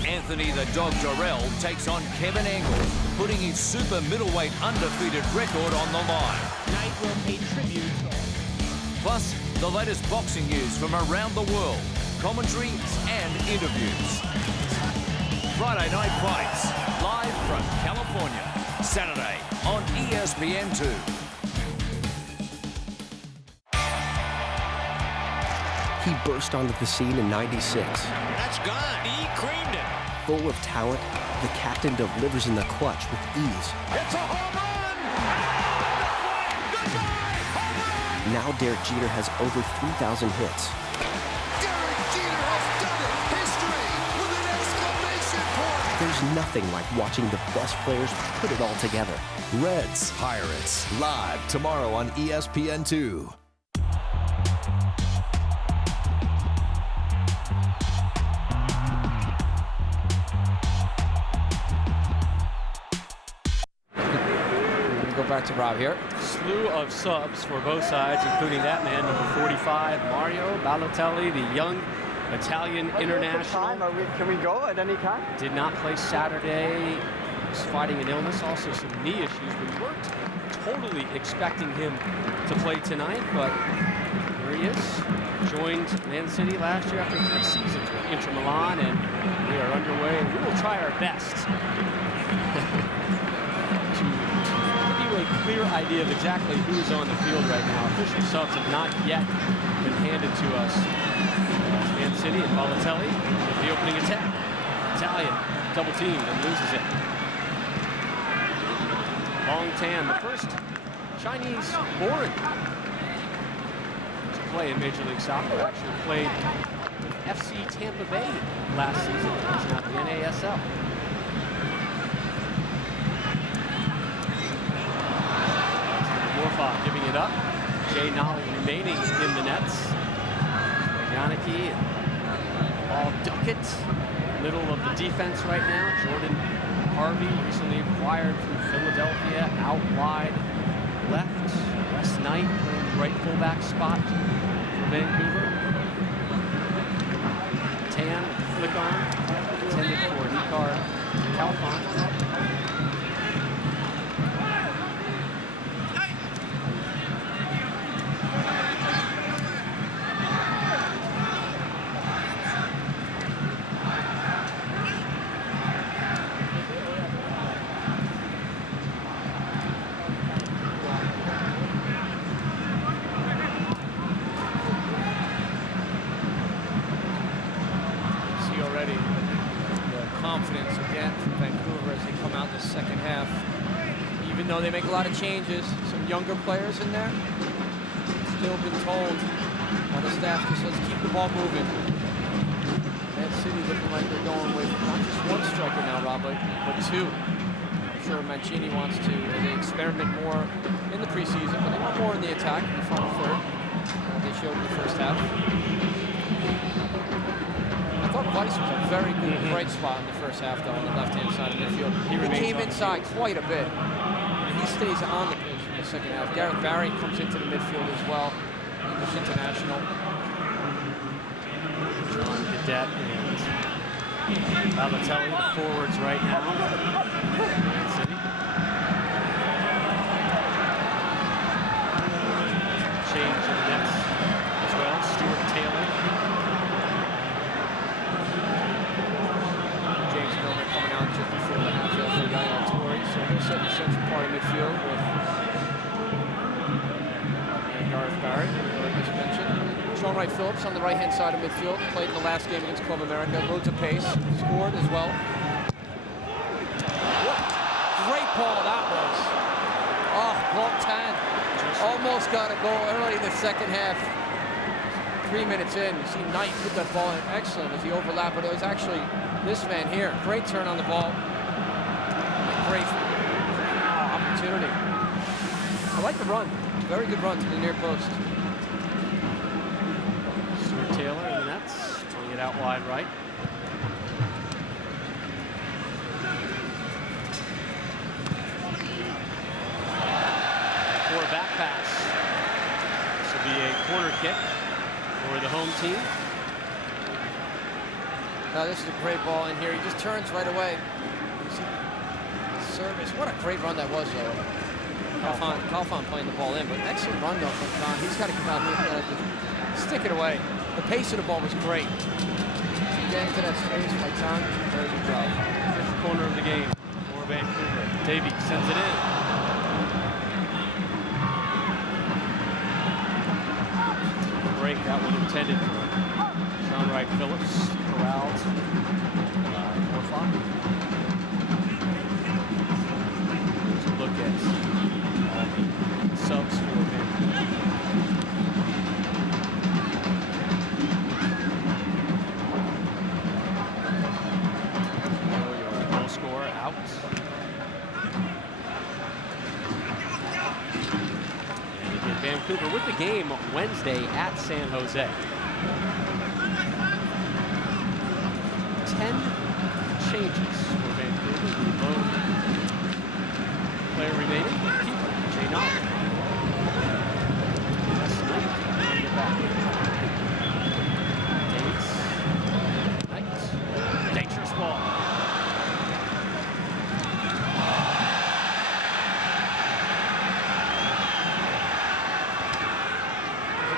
Anthony the Dog Durrell takes on Kevin Angle, putting his super middleweight undefeated record on the line. Tonight will pay tribute. Plus, the latest boxing news from around the world, commentary and interviews. Friday Night Fights, live from California. Saturday on ESPN2. He burst onto the scene in '96. That's gone. He creamed it. Full of talent, the captain delivers in the clutch with ease. It's a home run! Goodbye! Now Derek Jeter has over 3,000 hits. Derek Jeter has done it! History with an exclamation point! There's nothing like watching the best players put it all together. Reds Pirates, live tomorrow on ESPN2. back to Rob here. Slew of subs for both sides, including that man, number 45, Mario Balotelli, the young Italian international. Can we go at any time? Did not play Saturday. Was fighting an illness, also some knee issues. We weren't totally expecting him to play tonight, but here he is. Joined Man City last year after 3 seasons with Inter Milan, and we are underway. We will try our best to give you a clear idea of exactly who's on the field right now. Official subs have not yet been handed to us. Man City and Balotelli with the opening attack. Italian double team and loses it. Long Tan, the first Chinese born to play in Major League Soccer, actually played with FC Tampa Bay last season. He's not the NASL. Morfa giving it up. Jay Nolly remaining in the nets. Yannicki and Paul Duckett, middle of the defense right now. Jordan Harvey, recently acquired from Philadelphia, out wide left. Wes Knight playing the right fullback spot for Vancouver. Tan, flick on, intended for Nikar Calfon. They make a lot of changes, some younger players in there. Still been told by the staff, just let's keep the ball moving. Man City looking like they're going with not just one striker now, Rob, but 2. I'm sure Mancini wants to experiment more in the preseason, but they want more in the attack in the final third. They showed in the first half. I thought Weiss was a very good bright spot in the first half, though, on the left-hand side of midfield. He came inside quite a bit. He stays on the pitch in the second half. Gareth Barry comes into the midfield as well. English international. John Cadet and Balotelli, the forwards right now. Man City. Change in the nets as well. Stuart Taylor. James Milner coming out just before the half field for Yaya Toure. So he'll set the central part of midfield with Gareth Barry, who I just mentioned. Sean Wright Phillips on the right-hand side of midfield. Played in the last game against Club America. Loads of pace. Scored as well. What great ball that was. Oh, Long Tan. Almost got a goal early in the second half. 3 minutes in, you see Knight put that ball in excellent as he overlapped, but it was actually this man here. Great turn on the ball. Great opportunity. I like the run. Very good run to the near post. Stuart Taylor in the nets, pulling it out wide right. For a back pass. This will be a corner kick for the home team. Now this is a great ball in here. He just turns right away. You see the service. What a great run that was, though. Calfon playing the ball in, but excellent run though from Khan. He's got to come out here and stick it away. The pace of the ball was great. Getting to that space by Khan. Very good job. Fifth corner of the game for Vancouver. Davey sends it in. Break that one intended for Sean Wright Phillips. Corralled. Morfa. Let's look at subs for Vancouver. Your goal scorer out. And again, Vancouver with the game Wednesday at San Jose. 10 changes for Vancouver. The lone player remaining. Keeper. Jay Nolly. That's Knight. Trying to get back. Davis. Knight. Dangerous ball.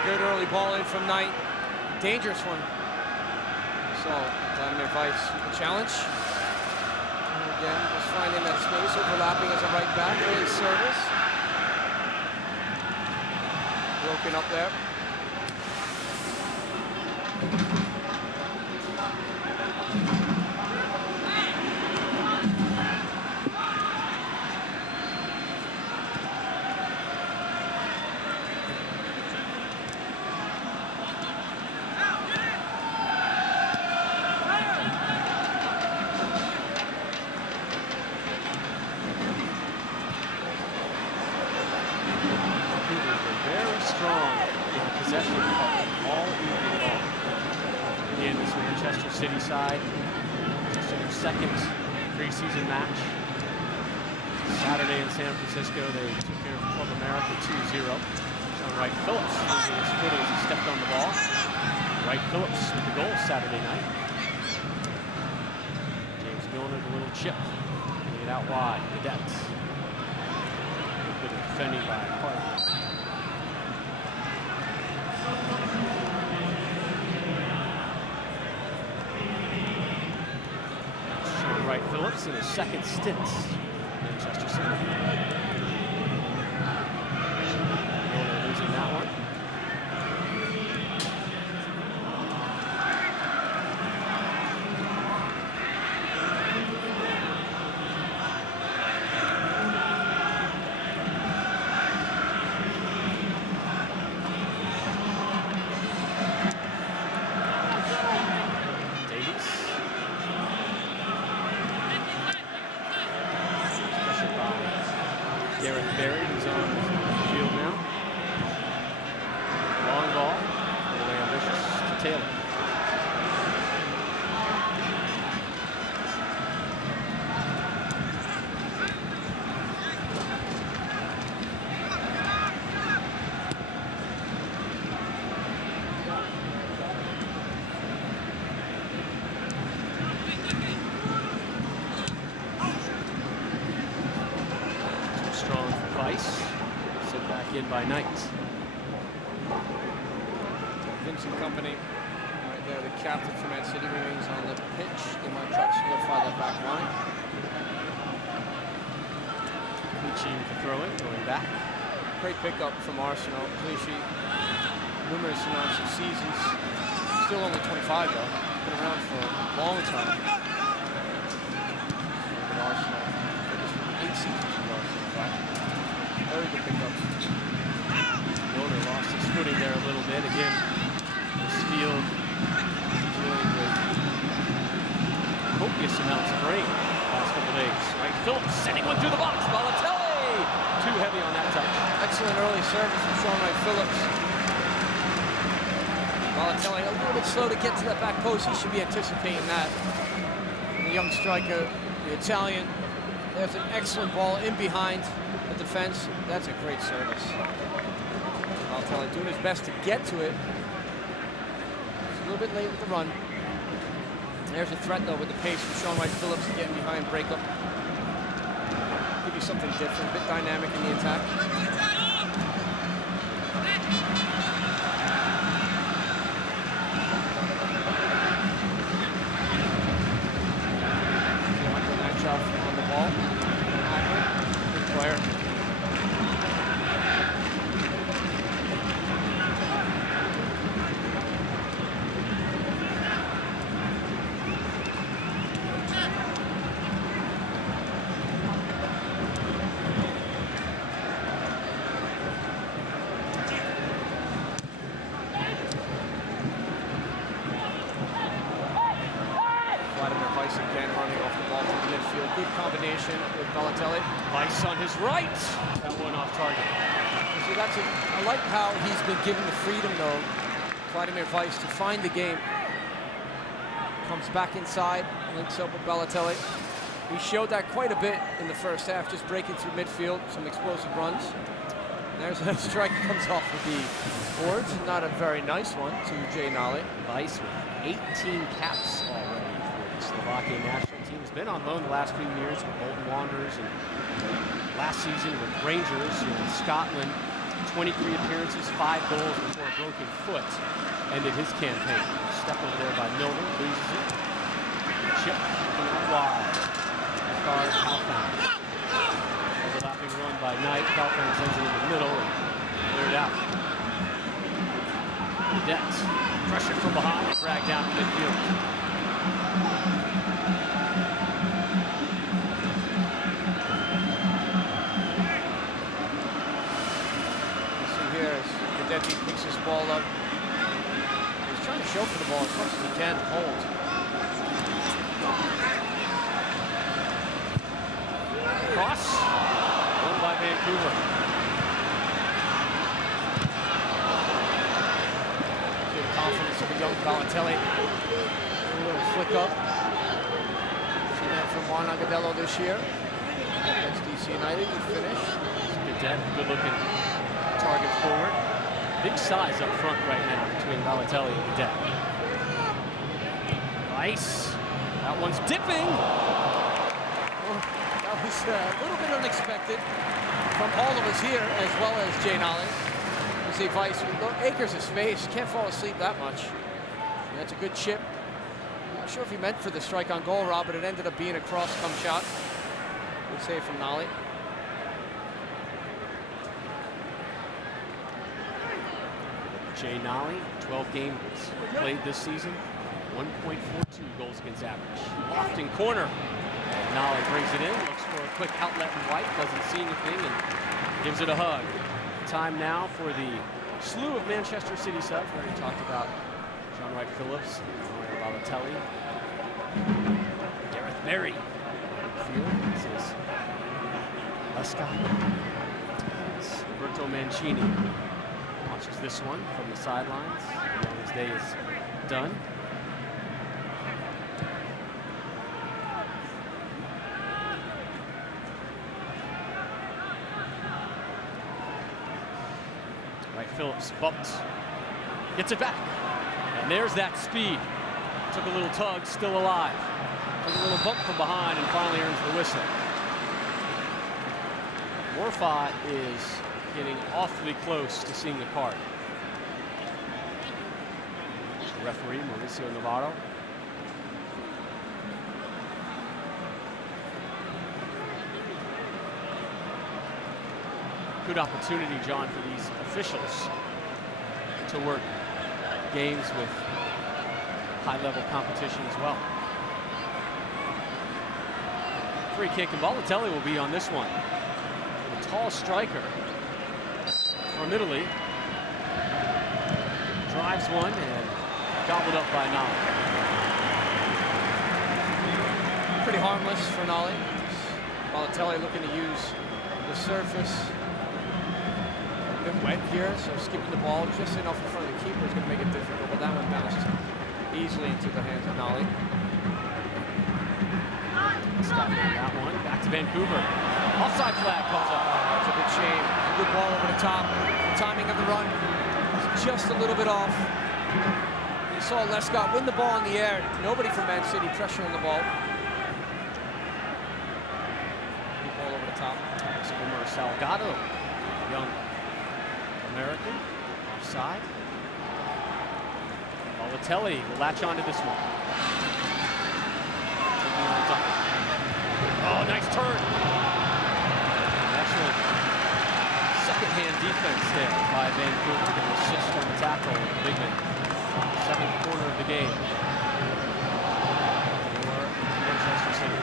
Good early ball in from Knight. Dangerous one. So, Vladimir Weiss challenge. And again, just finding that space, overlapping as a right back. Early service. Broken up there. City side, just in their second preseason match. Saturday in San Francisco, they took care of Club America 2-0. Sean Wright Phillips losing his footing as he stepped on the ball. Wright Phillips with the goal Saturday night. James Milner, the little chip, getting it out wide. Cadets. A bit of defending by Parker. Wright Phillips in his second stint in Manchester City. Milner losing that one. By Knight. Vincent Kompany, right there, the captain for Man City, remains on the pitch. They might try to solidify that back line. Clichy with the throw-in, going back. Great pickup from Arsenal. Clichy, numerous amounts of seasons. Still only 25 though. Been around for a long time. With Arsenal. 8 seasons with Arsenal. Right? Very good pickups. Milner lost his footing there a little bit. Again, this field dealing with copious amounts of rain the last couple days. Right, Phillips sending one through the box. Balotelli! Too heavy on that touch. Excellent early service from Sean Wright Phillips. Balotelli a little bit slow to get to that back post. He should be anticipating that. And the young striker, the Italian, there's an excellent ball in behind the defense. That's a great service. Balotelli doing his best to get to it. It's a little bit late with the run. There's a threat though with the pace from Sean Wright Phillips to getting behind, break up. Give you something different, a bit dynamic in the attack. On the ball. Good player. Vladimir Weiss again running off the ball from the midfield. Good combination with Balotelli. Weiss on his right. That one off target. So that's I like how he's been given the freedom, though, Vladimir Weiss, to find the game. Comes back inside, links up with Balotelli. He showed that quite a bit in the first half, just breaking through midfield, some explosive runs. There's a strike comes off of the boards, not a very nice one to Jay Nolly. Weiss with 18 caps already for the Slovakian national team. He's been on loan the last few years with Bolton Wanderers and last season with Rangers here in Scotland. 23 appearances, 5 goals before a broken foot ended his campaign. Step over there by Milner, loses it. Chip coming out wide. Guard Calfoun. Overlapping run by Knight. Calfoun sends it in the middle and cleared out. Debt. Pressure from behind and dragged down to midfield. Detti picks his ball up. He's trying to show for the ball as much as he can. Hold. Cross. Won by Vancouver. See the confidence of the young Balotelli. A little flick up. Seen that from Juan Agudelo this year. Against DC United. Good finish. Good looking target forward. Big size up front right now between Balotelli and Cadet. Weiss. That one's dipping. Well, that was a little bit unexpected from all of us here, as well as Jay Nolly. You see Weiss with acres of space. Can't fall asleep that much. And that's a good chip. I'm not sure if he meant for the strike on goal, Rob, but it ended up being a cross-come shot. Good save from Nolly. Jay Nolly, 12 games played this season, 1.42 goals against average. Lofting corner. Nolly brings it in, looks for a quick outlet in White, doesn't see anything, and gives it a hug. Time now for the slew of Manchester City subs. We already talked about John Wright Phillips, Mario Balotelli, Gareth Berry. This is Lescott. Roberto Mancini. Watches this one from the sidelines. His day is done. Right, Phillips bumped. Gets it back. And there's that speed. Took a little tug, still alive. Took a little bump from behind and finally earns the whistle. Morpha is getting awfully close to seeing the card. The referee, Mauricio Navarro. Good opportunity, John, for these officials to work games with high-level competition as well. Free kick, and Balotelli will be on this one. A tall striker from Italy. Drives one and gobbled up by Nolly. Pretty harmless for Nolly. Balotelli looking to use the surface. A bit wet here, so skipping the ball just enough in front of the keeper is going to make it difficult, but that one bounced easily into the hands of Nolly. Stopping that one. Back to Vancouver. Offside flag comes up. That's a good shame. A good ball over the top. The timing of the run was just a little bit off. You saw Lescott win the ball in the air. Nobody from Man City pressuring the ball. Good ball over the top. It's Omar Salgado, young American, offside. Balotelli will latch onto this one. Oh, nice turn. Actually, second-hand defense there by Vancouver. They assist on the tackle with the big man. 7th quarter of the game for Manchester City.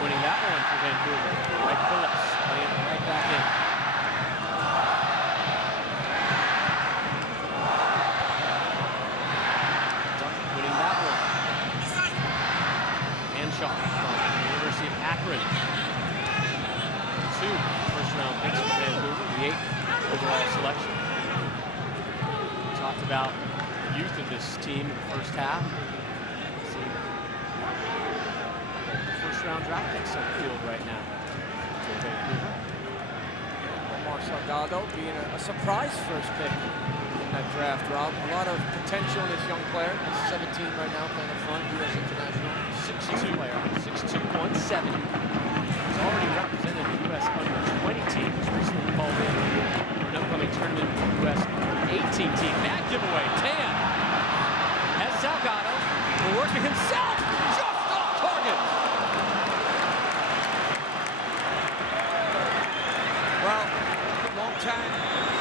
Winning that one for Vancouver. Wright Phillips playing right back in. Duck winning that one. Hand shot from Corcoran. 2 first-round picks for Vancouver, the 8th overall selection. We talked about the youth of this team in the first half. See the first-round draft picks on the field right now for Vancouver. Omar Salgado being a surprise first pick in that draft, Rob. A lot of potential in this young player. He's 17 right now, playing up front, U.S. International. 6'2 player, 6'2", 170. He's already represented the U.S. under-20 team. Was recently called in for an upcoming tournament with the U.S. under-18 team. Bad giveaway. Tan has Salgado working himself just off target. Well, long time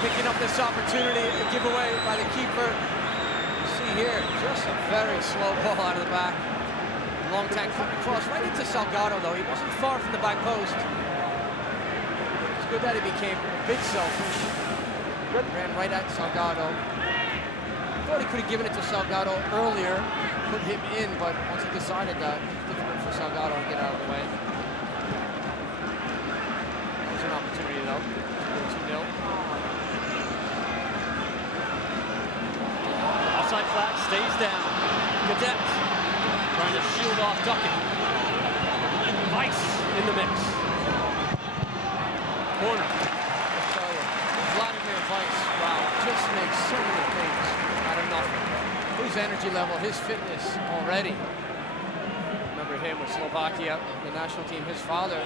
picking up this opportunity, a giveaway by the keeper. You see here, just a very slow ball out of the back. Long tank coming across right into Salgado, though. He wasn't far from the back post. It's good that he became a bit selfish. Ran right at Salgado. I thought he could have given it to Salgado earlier, put him in, but once he decided that, it's difficult for Salgado to get out of the way. That was an opportunity, though. 2-0. Offside flag stays down. Cadet trying to shield off Duckett. Weiss in the mix. Corner. I'll tell you, Vladimir Weiss, wow, just makes so many things out of nothing. His energy level, his fitness already. Remember him with Slovakia, the national team. His father,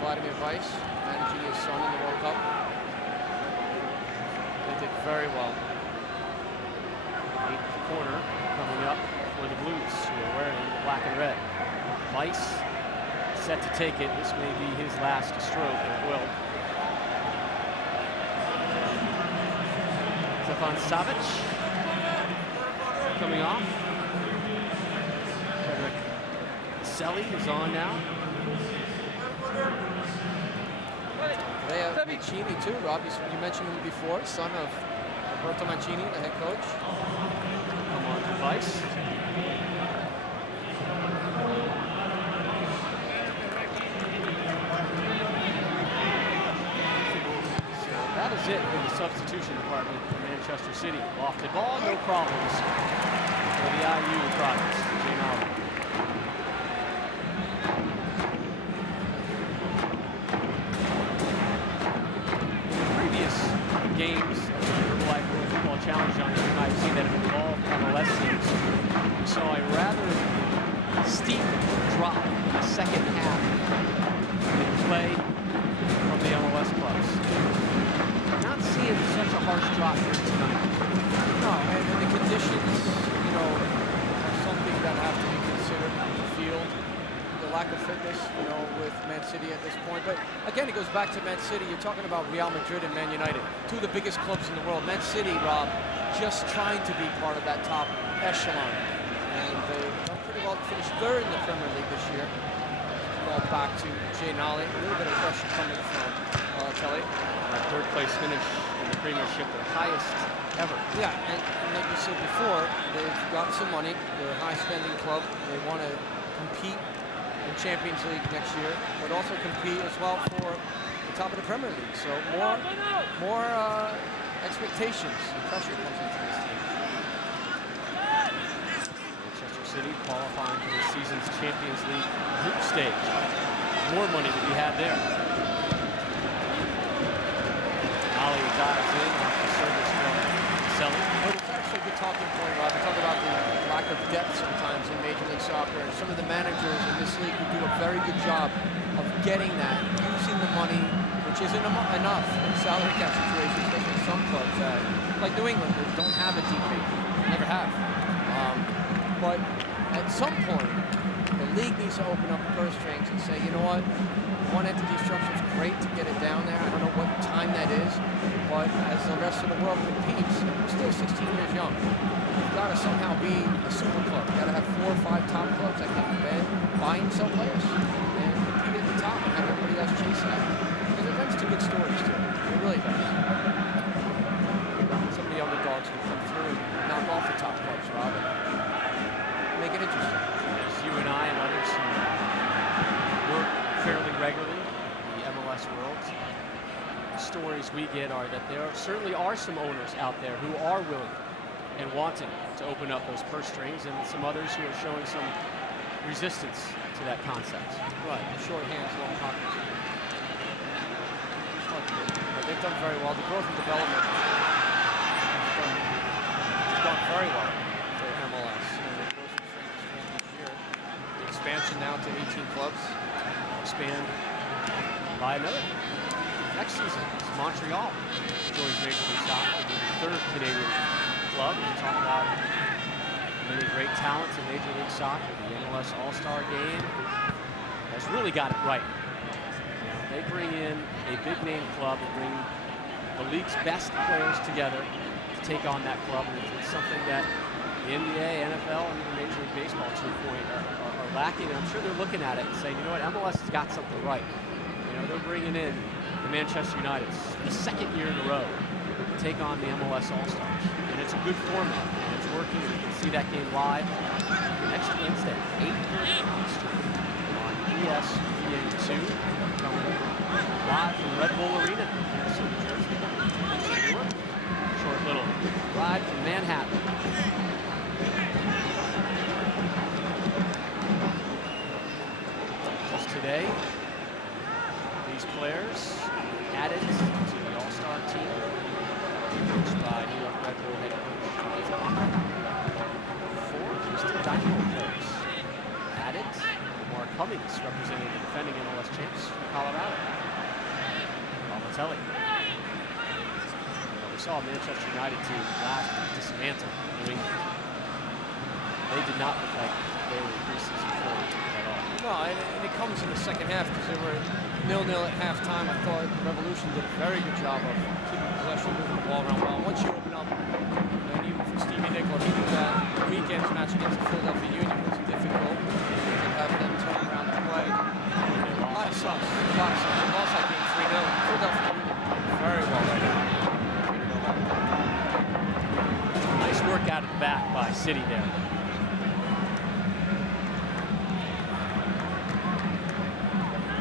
Vladimir Weiss, managing his son in the World Cup. They did very well. 8th corner coming up for the Blues, who are wearing black and red. Weiss set to take it. This may be his last stroke, and it will. Stefan Savic coming off. Frederick Selly is on now. They have Mancini too, Rob. You mentioned him before, son of Roberto Mancini, the head coach. Come on to Weiss. That is it in the substitution department for Manchester City. Lofted ball, no problems for the IU products. Jay Nolly. In the previous games of the Herbalife World Football Challenge on the MIC that have involved MLS teams, we saw a rather steep drop in the second half in play from the MLS clubs. Not seeing such a harsh drop here tonight. No, and the conditions, you know, are something that have to be considered on the field. The lack of fitness, you know, with Man City at this point. But again, it goes back to Man City. You're talking about Real Madrid and Man United, two of the biggest clubs in the world. Man City, Rob, just trying to be part of that top echelon. And they've done pretty well to finish third in the Premier League this year. Ball back to Jay Nolly. A little bit of pressure coming from Kelly. Third place finish in the Premiership, their highest ever. Yeah, and like you said before, they've got some money. They're a high-spending club. They want to compete in Champions League next year, but also compete as well for the top of the Premier League. So more expectations and pressure comes into this team. Manchester City qualifying for the season's Champions League group stage. More money to be had there. Ali dives in off the service from Selly. But it's actually a good talking point, Rob. We talk about the lack of depth sometimes in Major League Soccer, and some of the managers in this league who do a very good job of getting that, using the money, which isn't enough in salary cap situations, especially in some clubs that, like New England, that don't have a DP, never have. But at some point, the league needs to open up the purse strings and say, you know what, one entity structure is great to get it down there. I don't know what time that is, but as the rest of the world competes, we're still 16 years young. You've got to somehow be a super club. You've got to have 4 or 5 top clubs that can buy and sell players and compete at the top and have everybody else chase that. Because it runs to good stories too. It really does. Some of the underdogs will come through and knock off the top clubs, Rob, and make it interesting. As you and I and others who work stories we get are that there certainly are some owners out there who are willing and wanting to open up those purse strings, and some others who are showing some resistance to that concept. Right, the short hands, long pockets. But they've done very well. The growth and development has done very well for MLS. And they go from strength to strength each year. The expansion now to 18 clubs. Expand by another. Next season, Montreal joins Major League Soccer, the third Canadian club. We talk about many great talents in Major League Soccer. The MLS All-Star Game has really got it right. They bring in a big-name club and bring the league's best players together to take on that club. And it's something that the NBA, NFL, and even Major League Baseball, to a point, are lacking. And I'm sure they're looking at it and saying, you know what, MLS has got something right. You know, they're bringing in the Manchester United for the second year in a row to take on the MLS All-Stars. And it's a good format, and it's working. You can see that game live next Wednesday, 8:30 Eastern on ESPN2. Coming live from Red Bull Arena in Harrison, New Jersey. Short little ride from Manhattan. Just today, these players added to the All-Star team, coached by New York Red Bull head coach. 4 Houston Dynamo players added. Mark Cummings representing the defending MLS champs from Colorado. Balotelli. We saw a Manchester United team last week dismantle New England. They did not look like they were in preseason form at all. No, and it comes in the second half because they were 0-0 at halftime. I thought the Revolution did a very good job of keeping possession, moving the ball around well. Once you open up, and even for Stevie Nicol, he knew that the weekend's match against the Philadelphia Union was difficult to have them turn around and play. A lot of subs. They lost that game 3-0. Philadelphia Union very well right now. Nice work out of the back by City there.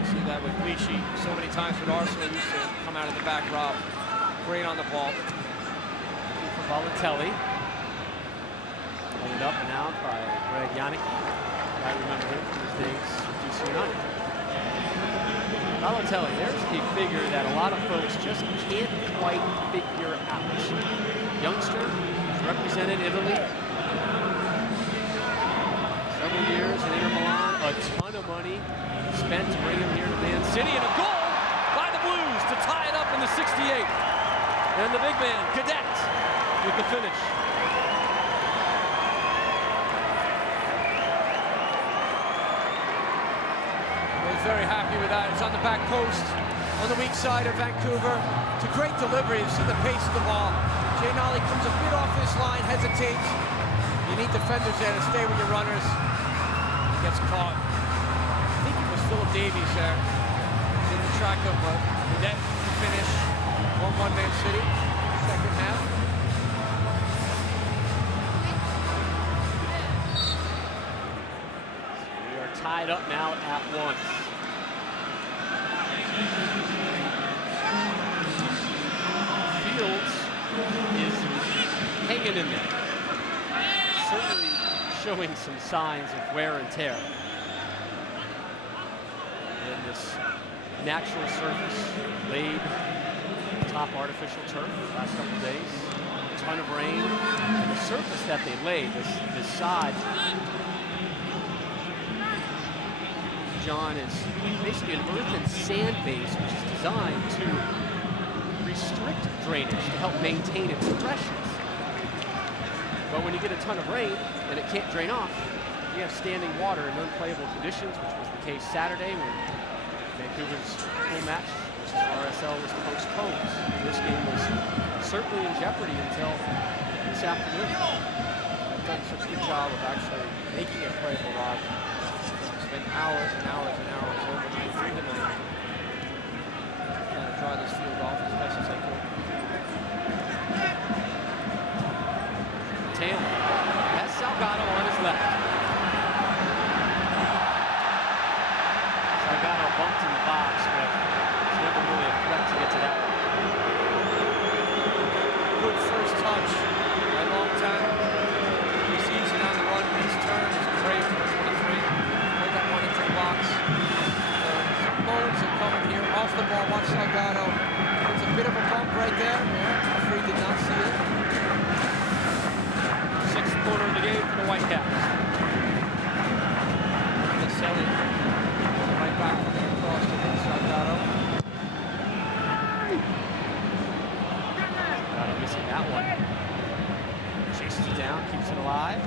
See that with Clichy so many times with Arsenal, used to come out of the back row. Great on the ball. For Balotelli. Laid up and out by Greg Janicki. I remember him from his days with DC United. Balotelli, there's a figure that a lot of folks just can't quite figure out. Youngster, who's represented Italy. Several years in Inter Milan, a ton of money spent to bring him here to Man City, and a goal by the Blues to tie it up in the 68th. And the big man, Cadet, with the finish. Was very happy with that. It's on the back post, on the weak side of Vancouver. It's a great delivery. You see the pace of the ball. Jay Nolly comes a bit off this line, hesitates. You need defenders there to stay with your runners. He gets caught. I think it was Philip Davies there. Didn't track him, but the net finish. 1-1 Man City, second half. We are tied up now at 1. Fields is hanging in there. Certainly showing some signs of wear and tear. And this natural surface laid top artificial turf the last couple of days. A ton of rain. And the surface that they laid, this side, John, is basically an earth and sand base which is designed to restrict drainage to help maintain its freshness. But when you get a ton of rain and it can't drain off, you have standing water in unplayable conditions, which was the case Saturday when Vancouver's full match versus RSL was postponed. This game was certainly in jeopardy until this afternoon. They've done such a good job of actually making it playable, Rob. Spent hours and hours and hours overnight through the night trying to dry this field off as best as they could. Taylor has Salgado on his left. Salgado bumped in the box, but it's never really a threat to get to that one. there. Yeah, referee did not see it. Sixth quarter of the game for the Whitecaps. Selly right back across to Salgado. Missing that one. Chases it down, keeps it alive.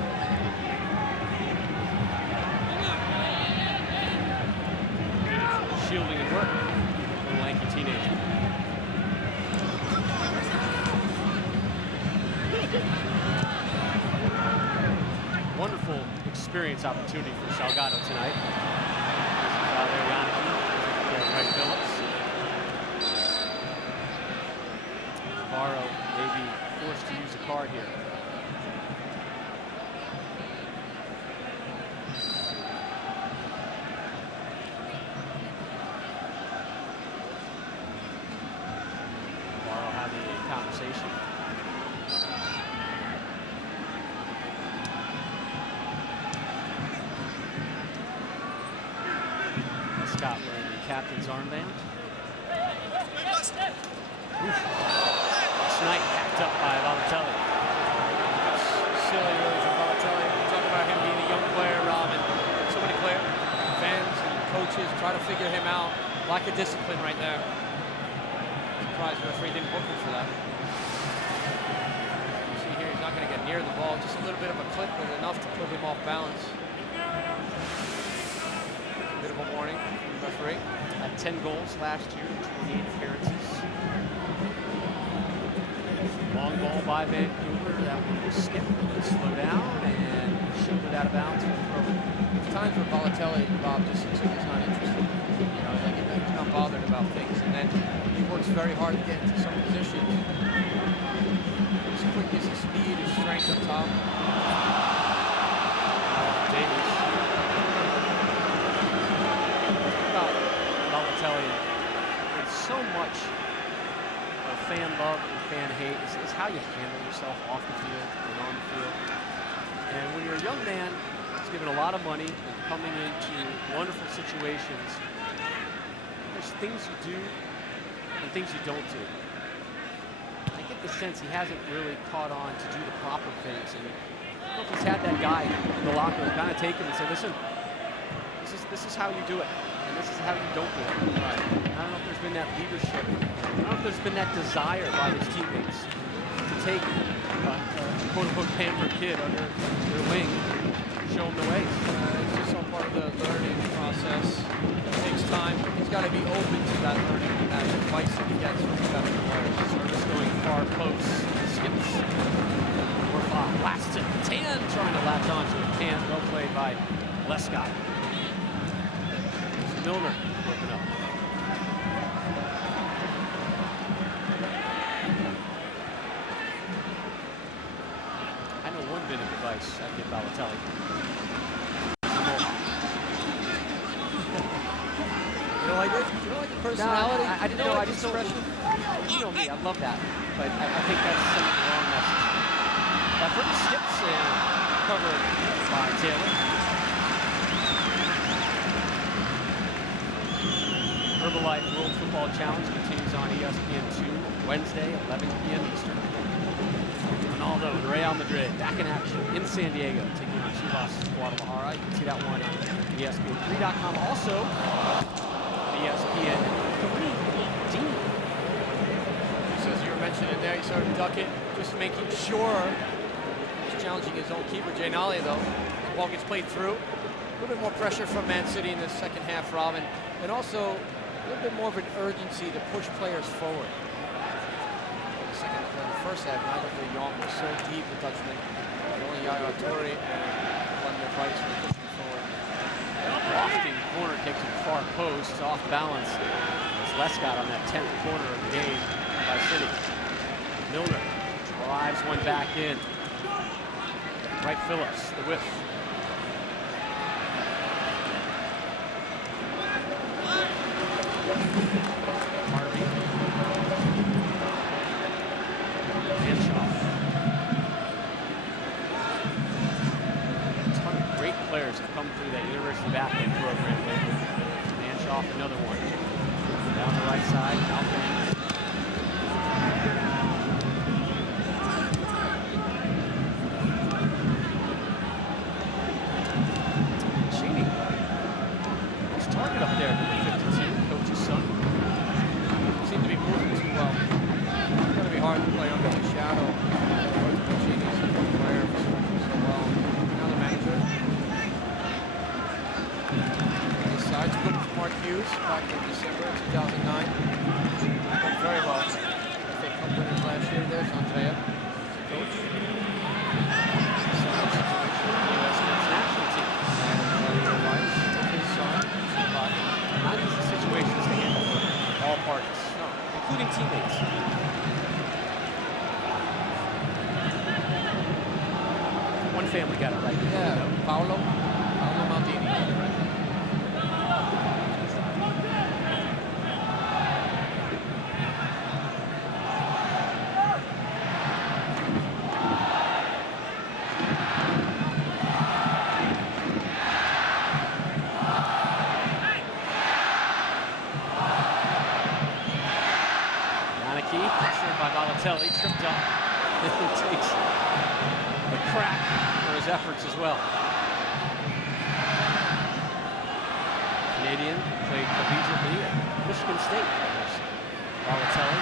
Shielding and work for the lanky teenager. Wonderful experience opportunity for Salgado tonight. Right Phillips. Navarro may be forced to use a card here. Navarro having a conversation. Scott wearing the captain's armband. Snipe hacked up by Balotelli. Silly really for Balotelli. We're talking about him being a young player, Robin. So many players, fans and coaches try to figure him out. Lack of discipline right there. Surprised the referee didn't book him for that. You see here, he's not going to get near the ball. Just a little bit of a clip, but enough to put him off balance. Bit of a warning from the referee. Had 10 goals last year, 28 appearances. Long ball by Vancouver. That one will skip, slow down, and shielded out of bounds. There's times where Balotelli, Bob, just looks like he's not interested. You know, like he's not bothered about things, and then he works very hard to get into some positions. His quickness, his speed, his strength up top. Davies. Balotelli, and so much of fan love and fan hate is how you handle yourself off the field and on the field. And when you're a young man who's given a lot of money and coming into wonderful situations, there's things you do and things you don't do. I get the sense he hasn't really caught on to do the proper things. And I don't know if he's had that guy in the locker room kind of take him and say, listen, this is how you do it. And this is how you don't do it. Right. I don't know if there's been that leadership. I don't know if there's been that desire by his teammates to take a quote-unquote pampered kid under their wing and show him the way. It's just all part of the learning process. It takes time. He's got to be open to that learning and that advice that he gets from the veteran players. Service going far post. Skips. Blasts it. Tan trying to latch onto it. Tan, well played by Lescott. Milner broken up. I know one bit of advice I'd give Balotelli. You don't like it? You don't like the personality? No, I didn't know. I just don't. You know me. I love that, but I think that's sending the wrong message. Effort skips and covered by Taylor. Herbalife World Football Challenge continues on ESPN2 Wednesday, 11 p.m. Eastern. Ronaldo and Real Madrid back in action in San Diego, taking on Chivas Guadalajara. You can see that one on ESPN3.com. Also, ESPN3. Just as you were mentioning there, you saw him duck it, just making sure he's challenging his own keeper, Jay Nolly, though. The ball gets played through. A little bit more pressure from Man City in the second half, Robin. And also, a little bit more of an urgency to push players forward. The first half, Nigel de Jong was so deep, the Dutchman. Only Yaya Toure and Vladimir Weiss were pushing forward. Lofting corner takes it far post, off balance. It's Lescott on that 10th corner of the game by City. Milner drives one back in. Right Phillips, the whiff. Harvey. Anshoff. A ton of great players have come through that University Backend program lately. Anshoff, another one. Down the right side, Alpine. side. It's good for Mark Hughes back in December 2009. Done very well. FA Cup winners last year. There's Andrea, coach. U.S. men's national team. His son, not easy situations to handle for all parties, including teammates. One family got it right. Yeah, Paolo Maldini got it right. Pressured by Balotelli, tripped up. It takes the crack for his efforts as well. Canadian played collegiately at Michigan State. Balotelli.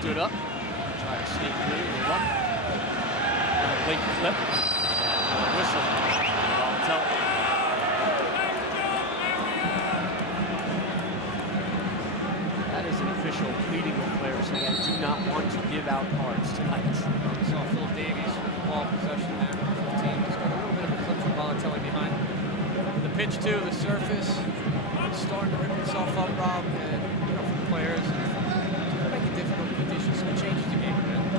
Stood up, try to sneak through the one. And a late flip, and a whistle. Balotelli. That is an official pleading with players saying, I do not want to give out cards tonight. We saw Phil Davies with the ball possession there. 15. He's got a little bit of a clip from Balotelli behind. The pitch too, the surface, it's starting to rip itself up, Rob, and for the players. Difficult conditions, so it changes the game.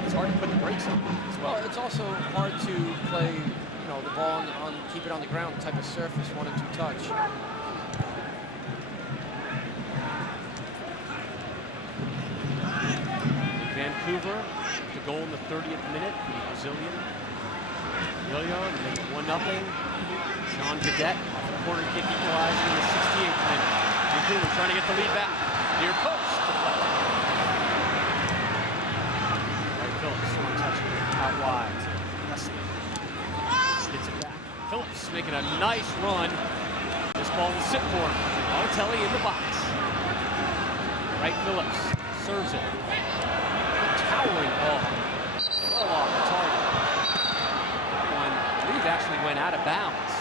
It's hard to put the brakes on as well. It's also hard to play, the ball on keep it on the ground type of surface, 1 and 2 touch. Vancouver, the goal in the 30th minute, the Brazilian. Yo-yo to make it 1-0. Sean Gadet off the corner kick equalizing in the 68th minute. Vancouver trying to get the lead back. Near post to play. Phillips, one touch out wide. Leslie gets it back. Phillips making a nice run. This ball will sit for him. Balotelli in the box. Right, Phillips serves it. Towering ball. Well off the target. That one, I believe, actually went out of bounds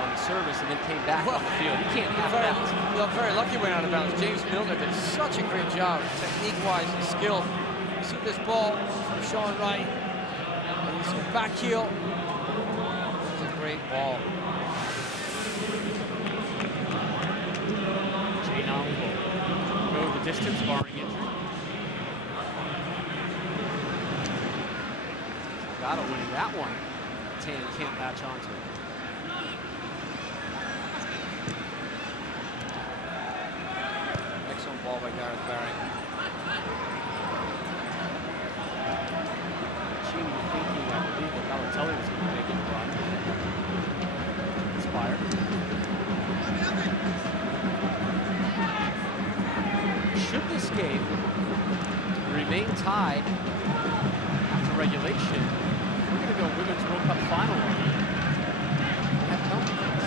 on the service and then came back on the field. You can't have bounds. Very lucky went out of bounds. James Milner did such a great job, technique-wise and skill. See this ball from Sean Wright, and you see the back heel. It's a great ball. Jay Nolly will go the distance, barring injury. Gatto winning that one. Tan can't latch onto it. Excellent ball by Gareth Barry. Thinking, I believe, that Balotelli was going to make it run. Inspired. Should this game remain tied after regulation, we're going to go Women's World Cup final on. We have confidence.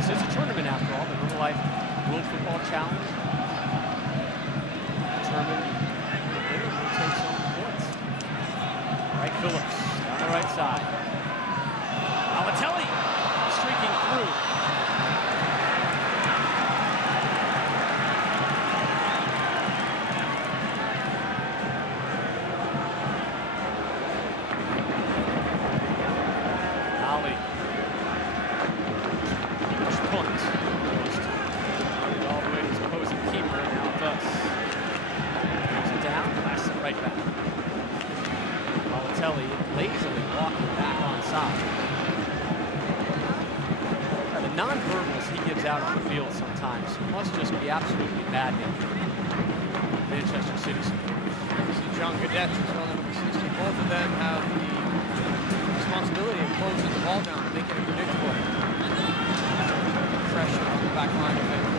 This is a tournament after all, the Herbalife World Football Challenge. Determined the winner will take some points. Right, Phillips on the right side. Balotelli streaking through. Nolly. Push punt. All the way to his opposing keeper, and now it does. Goes it down, passes it right back. Balotelli lazily walking back on side. Now, the non-verbals he gives out on the field sometimes must just be absolutely maddening for Manchester City supporters. You see John Gadet as well, number 60. Both of them have the responsibility of closing the ball down and making it predictable. Pressure on the back line of Vancouver.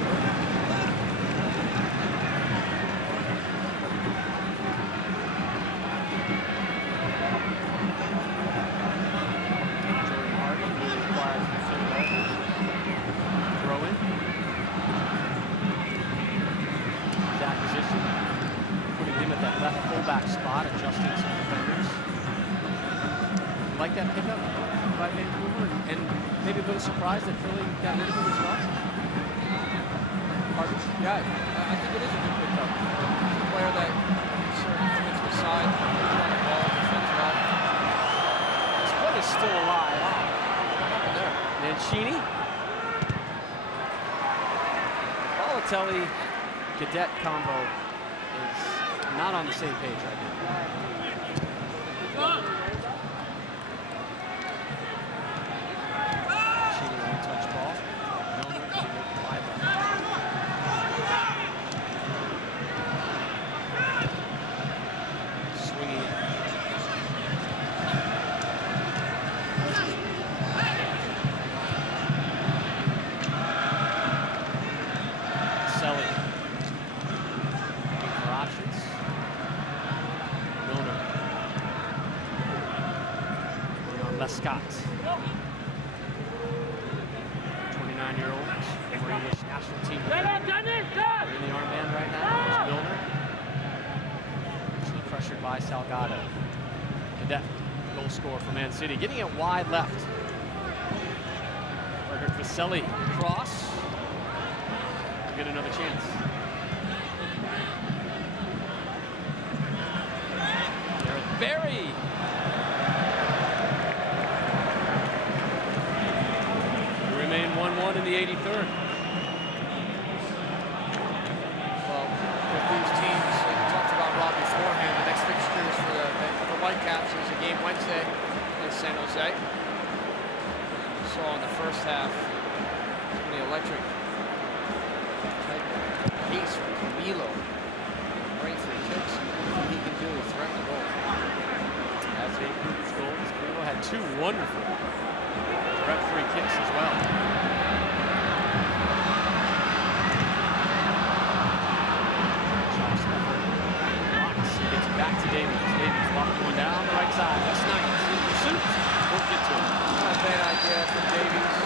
fullback spot, adjusting some defenders. Like that pickup by Vancouver, and maybe a little surprised that Philly got rid of him as well. Pardon? Yeah, I think it is a good pickup. He's a player that sort of come into the side, on the ball, defends well. This play is still alive. What happened there? Mancini. Balotelli Cadet combo is not on the same page right now. Mancini one-touch ball. Milner wide left. Swinging. Selly. For options. Milner. Lescott. 29-year-old former English national team. In the armband right now is Milner. Actually pressured by Salgado. Cadet, goal scorer for Man City. Getting it wide left. Frederick Vaselli, cross. Get another chance. Gareth Barry. We remain 1-1 in the 83rd. Well, with these teams, like we talked about Rob beforehand, the next fixtures for the Vancouver Whitecaps is a game Wednesday in San Jose. We saw in the first half, it's going to be electric. Pace from Camilo. Great free kicks. Anything he can do to threaten the goal. That's Vancouver's goals. Camilo had two wonderful direct free kicks as well. Chops effort. Locks. Gets it back to Davies. Davies locking one down the right side. That's nice. In pursuit. Won't get to it. Not a bad idea from Davies.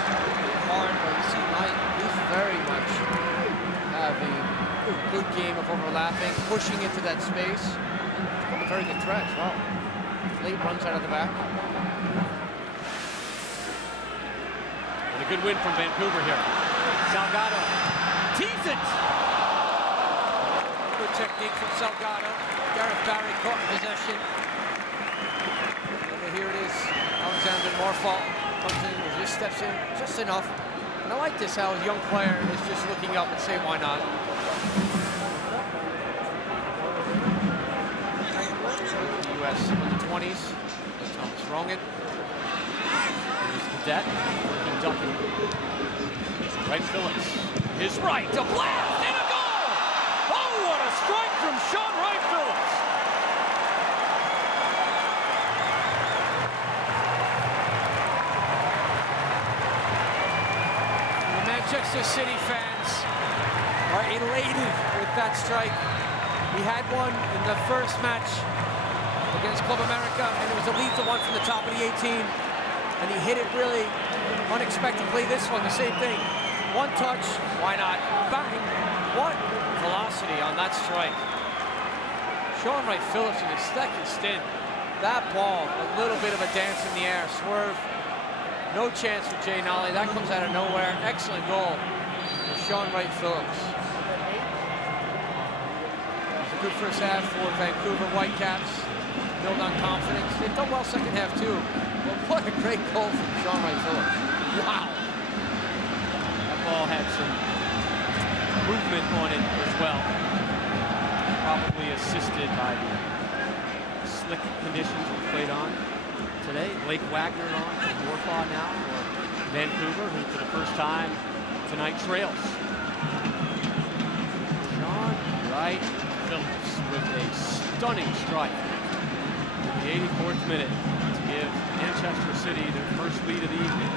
Hard, but you see Knight, he's very much having a good game of overlapping, pushing into that space. From a very good threat as well. Late runs out of the back. And a good win from Vancouver here. Salgado tees it. Good technique from Salgado. Gareth Barry caught in possession. And here it is. Alexander Morfall comes in, just steps in just enough. And I like this, how a young player is just looking up and saying, why not? The U.S. under 20s. Thomas Rongen. Here's Cadet. Working Ducky. Right Phillips. His right. A blast and a goal! Oh, what a strike from Sean Wright Phillips! Manchester City fans are elated with that strike. We had one in the first match against Club America, and it was a lethal one from the top of the 18. And he hit it really unexpectedly. This one, the same thing. One touch, why not? Bang! What velocity on that strike. Sean Wright Phillips in his second stint. That ball, a little bit of a dance in the air, swerve. No chance for Jay Nolly. That comes out of nowhere. Excellent goal for Sean Wright Phillips. It's a good first half for Vancouver Whitecaps. Build on confidence. They've done well second half too. But what a great goal from Sean Wright Phillips. Wow. That ball had some movement on it as well. Probably assisted by the slick conditions we played on today. Blake Wagner on for Warfaw now for Vancouver, who for the first time tonight trails. Sean Wright Phillips with a stunning strike in the 84th minute to give Manchester City their first lead of the evening.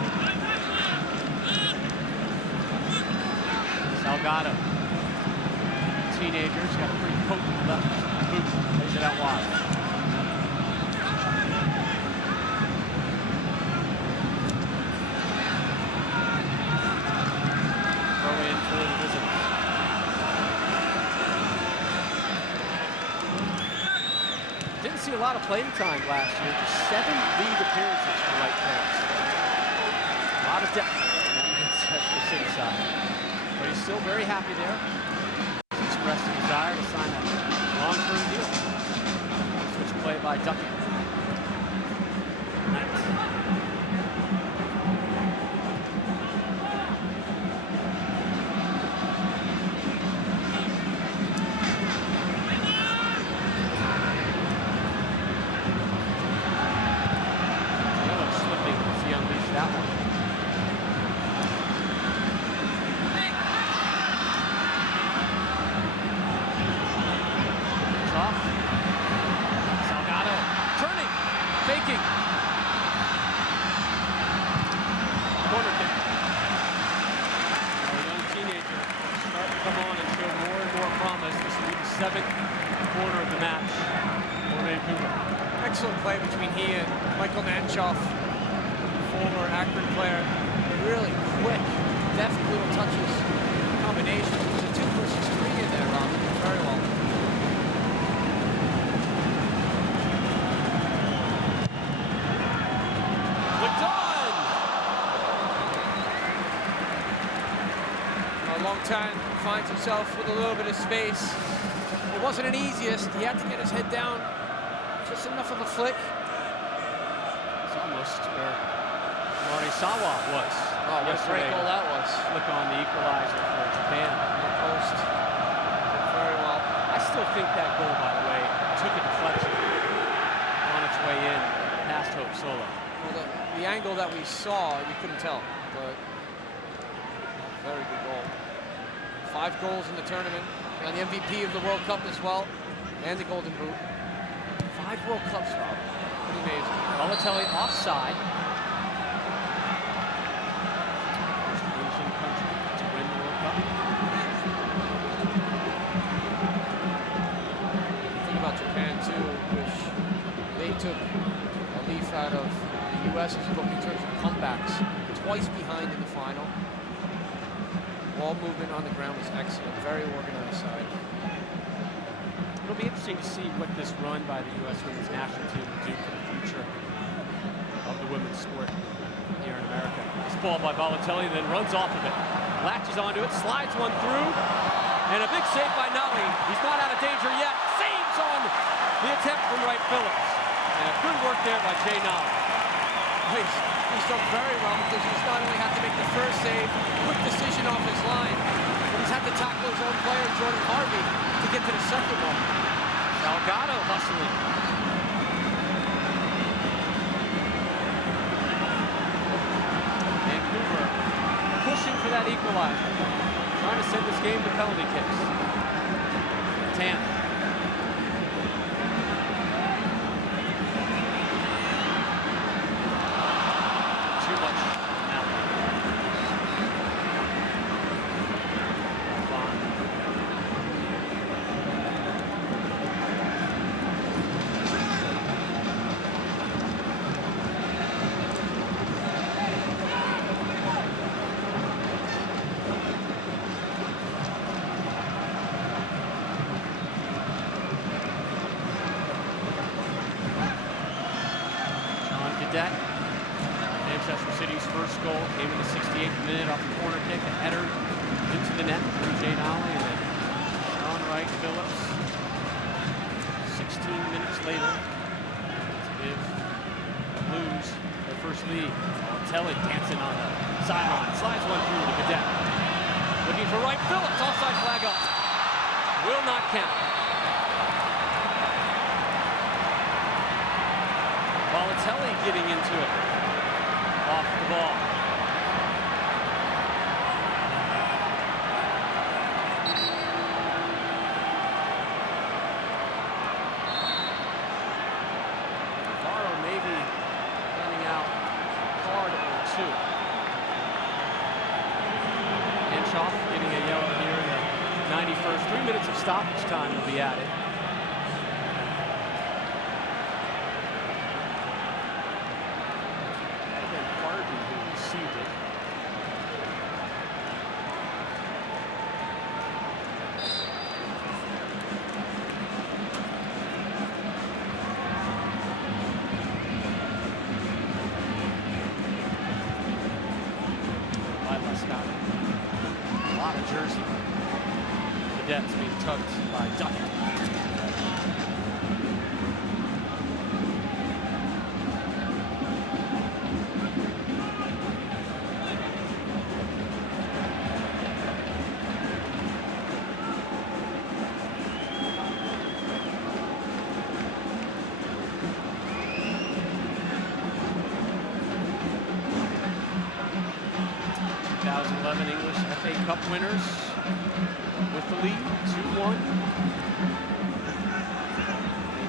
Salgado, teenager's got a pretty potent left boot, lays it out wide. see a lot of playing time last year. Just 7 league appearances for White Pants. A lot of depth on that Manchester City side. But he's still very happy there. He's expressed a desire to sign a long-term deal. Switch play by Duckett. Corner of the match for Vancouver. Excellent play between he and Michael Nanchoff, former Akron player. Really quick, deft little touches, combinations. There's a 2 versus 3 in there, Rob. Very well. Flicked on! A long time finds himself with a little bit of space. It wasn't an easiest. He had to get his head down. Just enough of a flick. It's almost where Morisawa was. Oh, what a great goal that was. Flick on the equalizer for Japan. The post. Very well. I still think that goal, by the way, took a deflection on its way in past Hope Solo. Well, the angle that we saw, you couldn't tell, but very good goal. 5 goals in the tournament. And the MVP of the World Cup as well, and the Golden Boot. 5 World Cups, Rob. Pretty amazing. Balotelli offside. First Asian country to win the World Cup. Think about Japan too, which they took a leaf out of the U.S.'s book in terms of comebacks. Twice behind in the final. Ball movement on the ground was excellent. Very organized side. It'll be interesting to see what this run by the U.S. women's national team will do for the future of the women's sport here in America. This ball by Balotelli, then runs off of it. Latches onto it, slides one through, and a big save by Nali. He's not out of danger yet. Saves on the attempt from Wright Phillips. And good work there by Jay Nali. He's done very well because he's not only had to make the first save, quick decision off his line, but he's had to tackle his own player, Jordan Harvey, to get to the second one. Salgado hustling. Vancouver pushing for that equalizer. Trying to send this game to penalty kicks. Tan. Manchester City's first goal came in the 68th minute off the corner kick, a header into the net from Jay Nolly, and then Sean Wright Phillips 16 minutes later to give the Blues their first lead. Balotelli dancing on the sideline, slides one through to Cadet. Looking for Wright Phillips, offside flag up. Will not count. Balotelli getting into it. Off the ball. Navarro maybe running out card or 2. Anshoff getting a yellow here in the 91st. 3 minutes of stoppage time will be added. tugged by Duckett. English FA Cup winners with the lead, 2-1.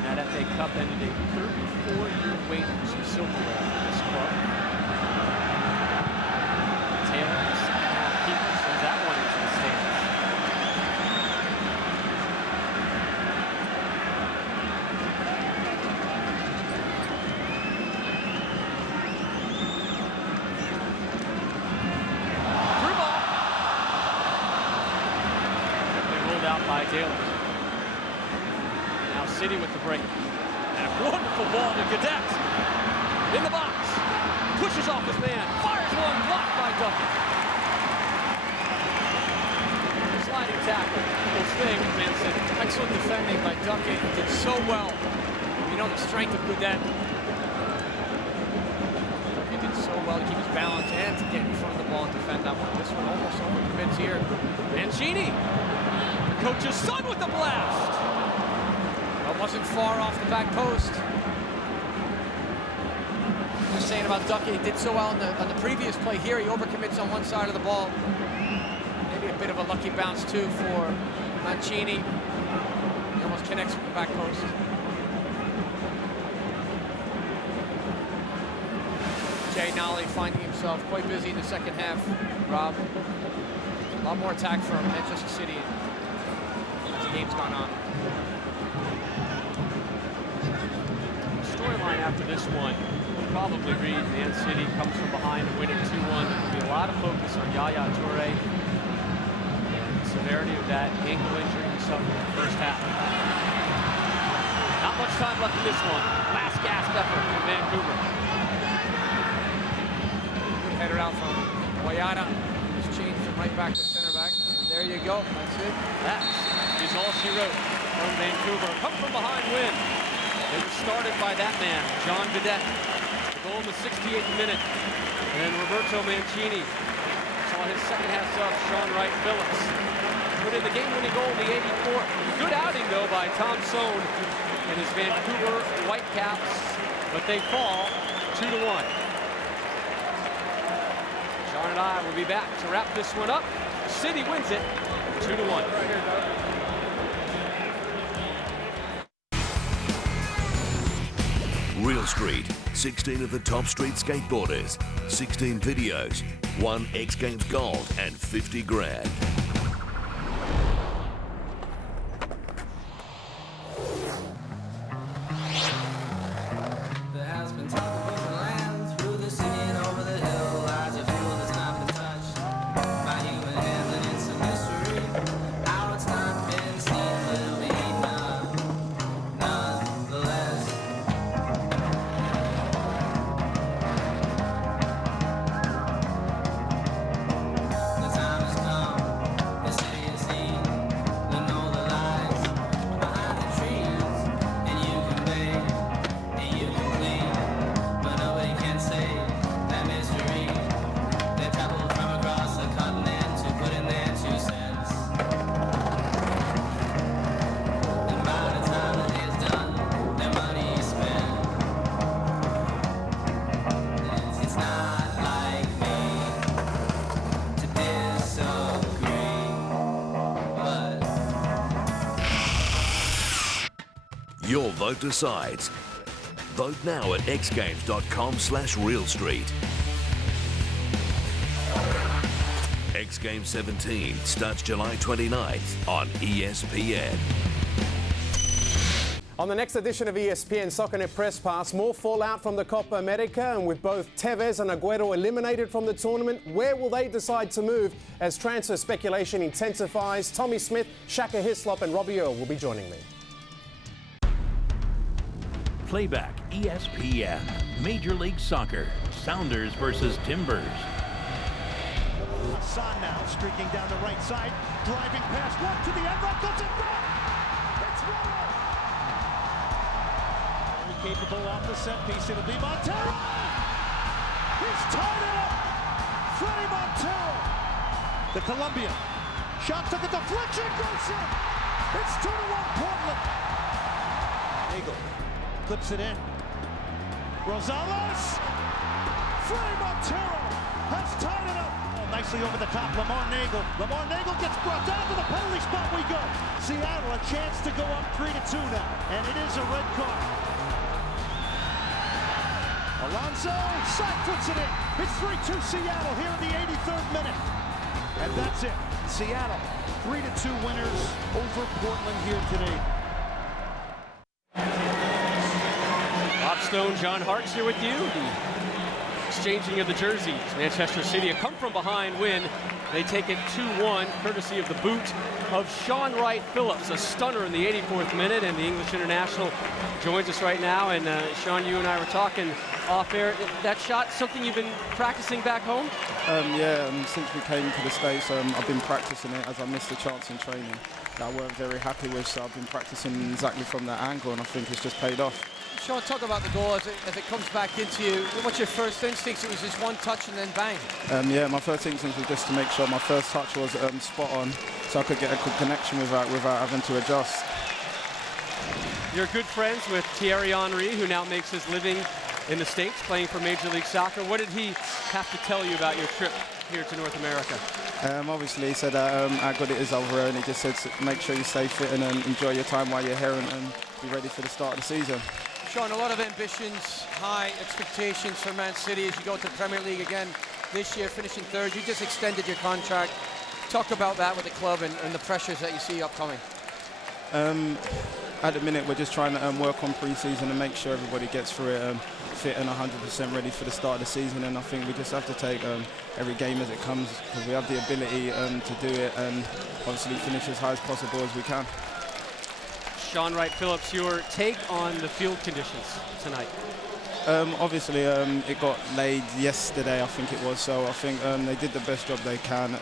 And that FA Cup ended a 34-year wait for some silverware for this club. Taylor, the second half keeper, sends that one into the stands. By Taylor. Now City with the break. And a wonderful ball to Gadet. In the box. Pushes off his man. Fires one. Blocked by Duckett. Sliding tackle. Will stay with Man City. Excellent defending by Duckett. He did so well. You know the strength of Gadet. Duckett did so well to keep his balance and to get in front of the ball and defend that one. This one almost overcommits here. Mancini. Coach's son with the blast. That wasn't far off the back post. Just saying about Duckett, he did so well on the previous play here. He overcommits on one side of the ball. Maybe a bit of a lucky bounce too for Mancini. He almost connects with the back post. Jay Nolly finding himself quite busy in the second half, Rob. A lot more attack from Manchester City as the game's gone on. Storyline after this one will probably read Man City comes from behind to win it 2-1. There'll be a lot of focus on Yaya Toure and the severity of that ankle injury he suffered in the first half. Not much time left in this one. Last gasp effort from Vancouver. Good header out from Wayada. Just changed from right back to center back. And there you go. That's it. That is all she wrote from Vancouver. Come from behind win. They were started by that man, John Gadet. The goal in the 68th minute. And then Roberto Mancini saw his second half sub, Sean Wright Phillips, put in the game-winning goal in the 84th. Good outing, though, by Tom Sohn and his Vancouver Whitecaps, but they fall 2-1. Sean and I will be back to wrap this one up. City wins it 2-1. Real Street, 16 of the top street skateboarders, 16 videos, 1 X Games gold and 50 grand. There has been talk of moving land through the city and over the hill. Lies a fuel that's not been touched by human hands, and it's a mystery how it's not been seen, but it'll be nonetheless. The time has come, the city is seen, to know the lies behind the trees, and you can beg. And you can clean, but nobody can say that mystery. They traveled from across the continent to put in their 2 cents. And by the time the day's done, their money is spent. It's not like me to disagree, but Your vote decides. Vote now at xgames.com/realstreet. X Games 17 starts July 29th on ESPN. On the next edition of ESPN SoccerNet Press Pass, more fallout from the Copa America, and with both Tevez and Agüero eliminated from the tournament, where will they decide to move as transfer speculation intensifies? Tommy Smith, Shaka Hislop and Robbie Earl will be joining me. Playback ESPN. Major League Soccer. Sounders versus Timbers. Hassan now streaking down the right side, driving pass, walk to the end, right goes it back. It's one. Very capable off the set piece. It'll be Montero. He's tied it up. Freddie Montero. The Colombian shot took a deflection, goes in. It's 2-1 Portland. Nagel clips it in. Rosales. Freddie Montero has tied it up. Oh, nicely over the top, Lamar Nagel. Lamar Nagel gets brought down to the penalty spot. We go. Seattle a chance to go up 3-2 now, and it is a red card. Alonso side puts it in. It's 3-2 Seattle here in the 83rd minute, and that's it. Seattle 3-2 winners over Portland here today. Rob Stone, John Hart's here with you. The exchanging of the jerseys. Manchester City, a come-from-behind win. They take it 2-1, courtesy of the boot of Sean Wright Phillips, a stunner in the 84th minute, and the English international joins us right now. And Sean, you and I were talking off air. That shot, something you've been practicing back home? Since we came to the States, I've been practicing it as I missed the chance in training that I weren't very happy with, so I've been practicing exactly from that angle, and I think it's just paid off. Sean, talk about the goal as it comes back into you. What's your first instinct? It was just one touch and then bang. My first instinct was just to make sure my first touch was spot on, so I could get a good connection without having to adjust. You're good friends with Thierry Henry, who now makes his living in the States playing for Major League Soccer. What did he have to tell you about your trip here to North America? Obviously, he said how good it is over here, and he just said make sure you stay fit and enjoy your time while you're here and be ready for the start of the season. Sean, a lot of ambitions, high expectations for Man City as you go to the Premier League again this year, finishing third. You just extended your contract. Talk about that with the club and the pressures that you see upcoming. At the minute, we're just trying to work on pre-season and make sure everybody gets through it fit and 100% ready for the start of the season. And I think we just have to take every game as it comes, because we have the ability to do it and obviously finish as high as possible as we can. Sean Wright Phillips, your take on the field conditions tonight? Obviously, it got laid yesterday, I think it was, so I think they did the best job they can,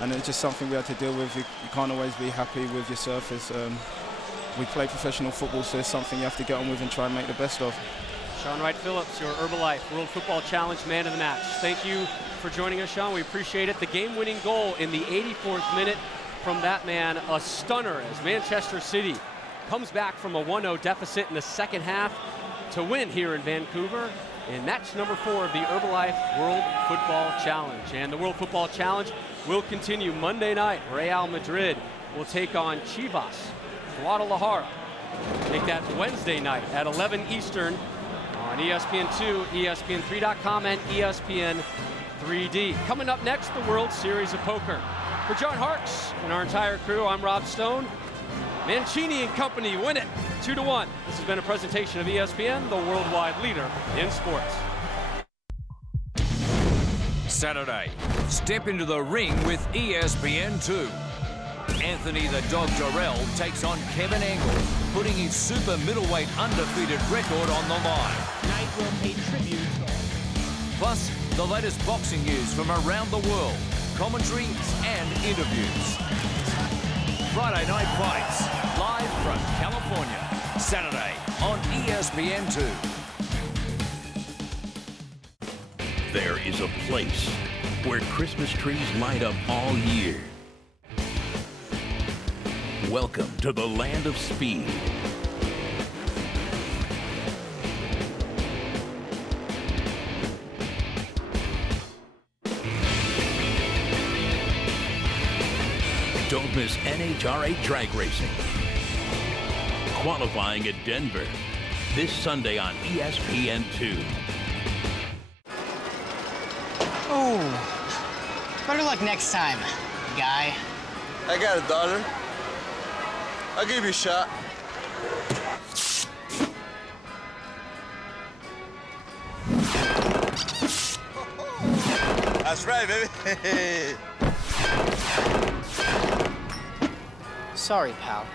and it's just something we had to deal with. You can't always be happy with your surface. We play professional football, so it's something you have to get on with and try and make the best of. Sean Wright Phillips, your Herbalife World Football Challenge Man of the Match. Thank you for joining us, Sean. We appreciate it. The game-winning goal in the 84th minute from that man, a stunner as Manchester City comes back from a 1-0 deficit in the second half to win here in Vancouver in match number 4 of the Herbalife World Football Challenge. And the World Football Challenge will continue Monday night. Real Madrid will take on Chivas Guadalajara. I think that's Wednesday night at 11 Eastern on ESPN2, ESPN3.com, and ESPN 3D. Coming up next, the World Series of Poker. For John Harks and our entire crew, I'm Rob Stone. Mancini and company win it 2-1. This has been a presentation of ESPN, the worldwide leader in sports. Saturday, step into the ring with ESPN2. Anthony the Dog Durrell takes on Kevin Angle, putting his super middleweight undefeated record on the line. Tonight will pay tribute. Plus, the latest boxing news from around the world, commentary and interviews. Friday Night Fights, live from California. Saturday on ESPN2. There is a place where Christmas trees light up all year. Welcome to the land of speed. Don't miss NHRA drag racing. Qualifying at Denver this Sunday on ESPN2. Oh, better luck next time, guy. I got a daughter. I'll give you a shot. That's right, baby. Sorry, pal.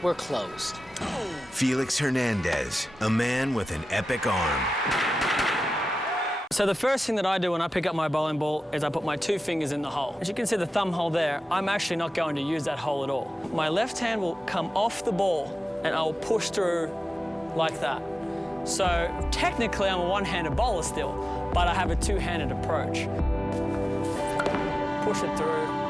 We're closed. Felix Hernandez, a man with an epic arm. So the first thing that I do when I pick up my bowling ball is I put my 2 fingers in the hole. As you can see the thumb hole there, I'm actually not going to use that hole at all. My left hand will come off the ball and I'll push through like that. So technically I'm a one-handed bowler still, but I have a 2-handed approach. Push it through.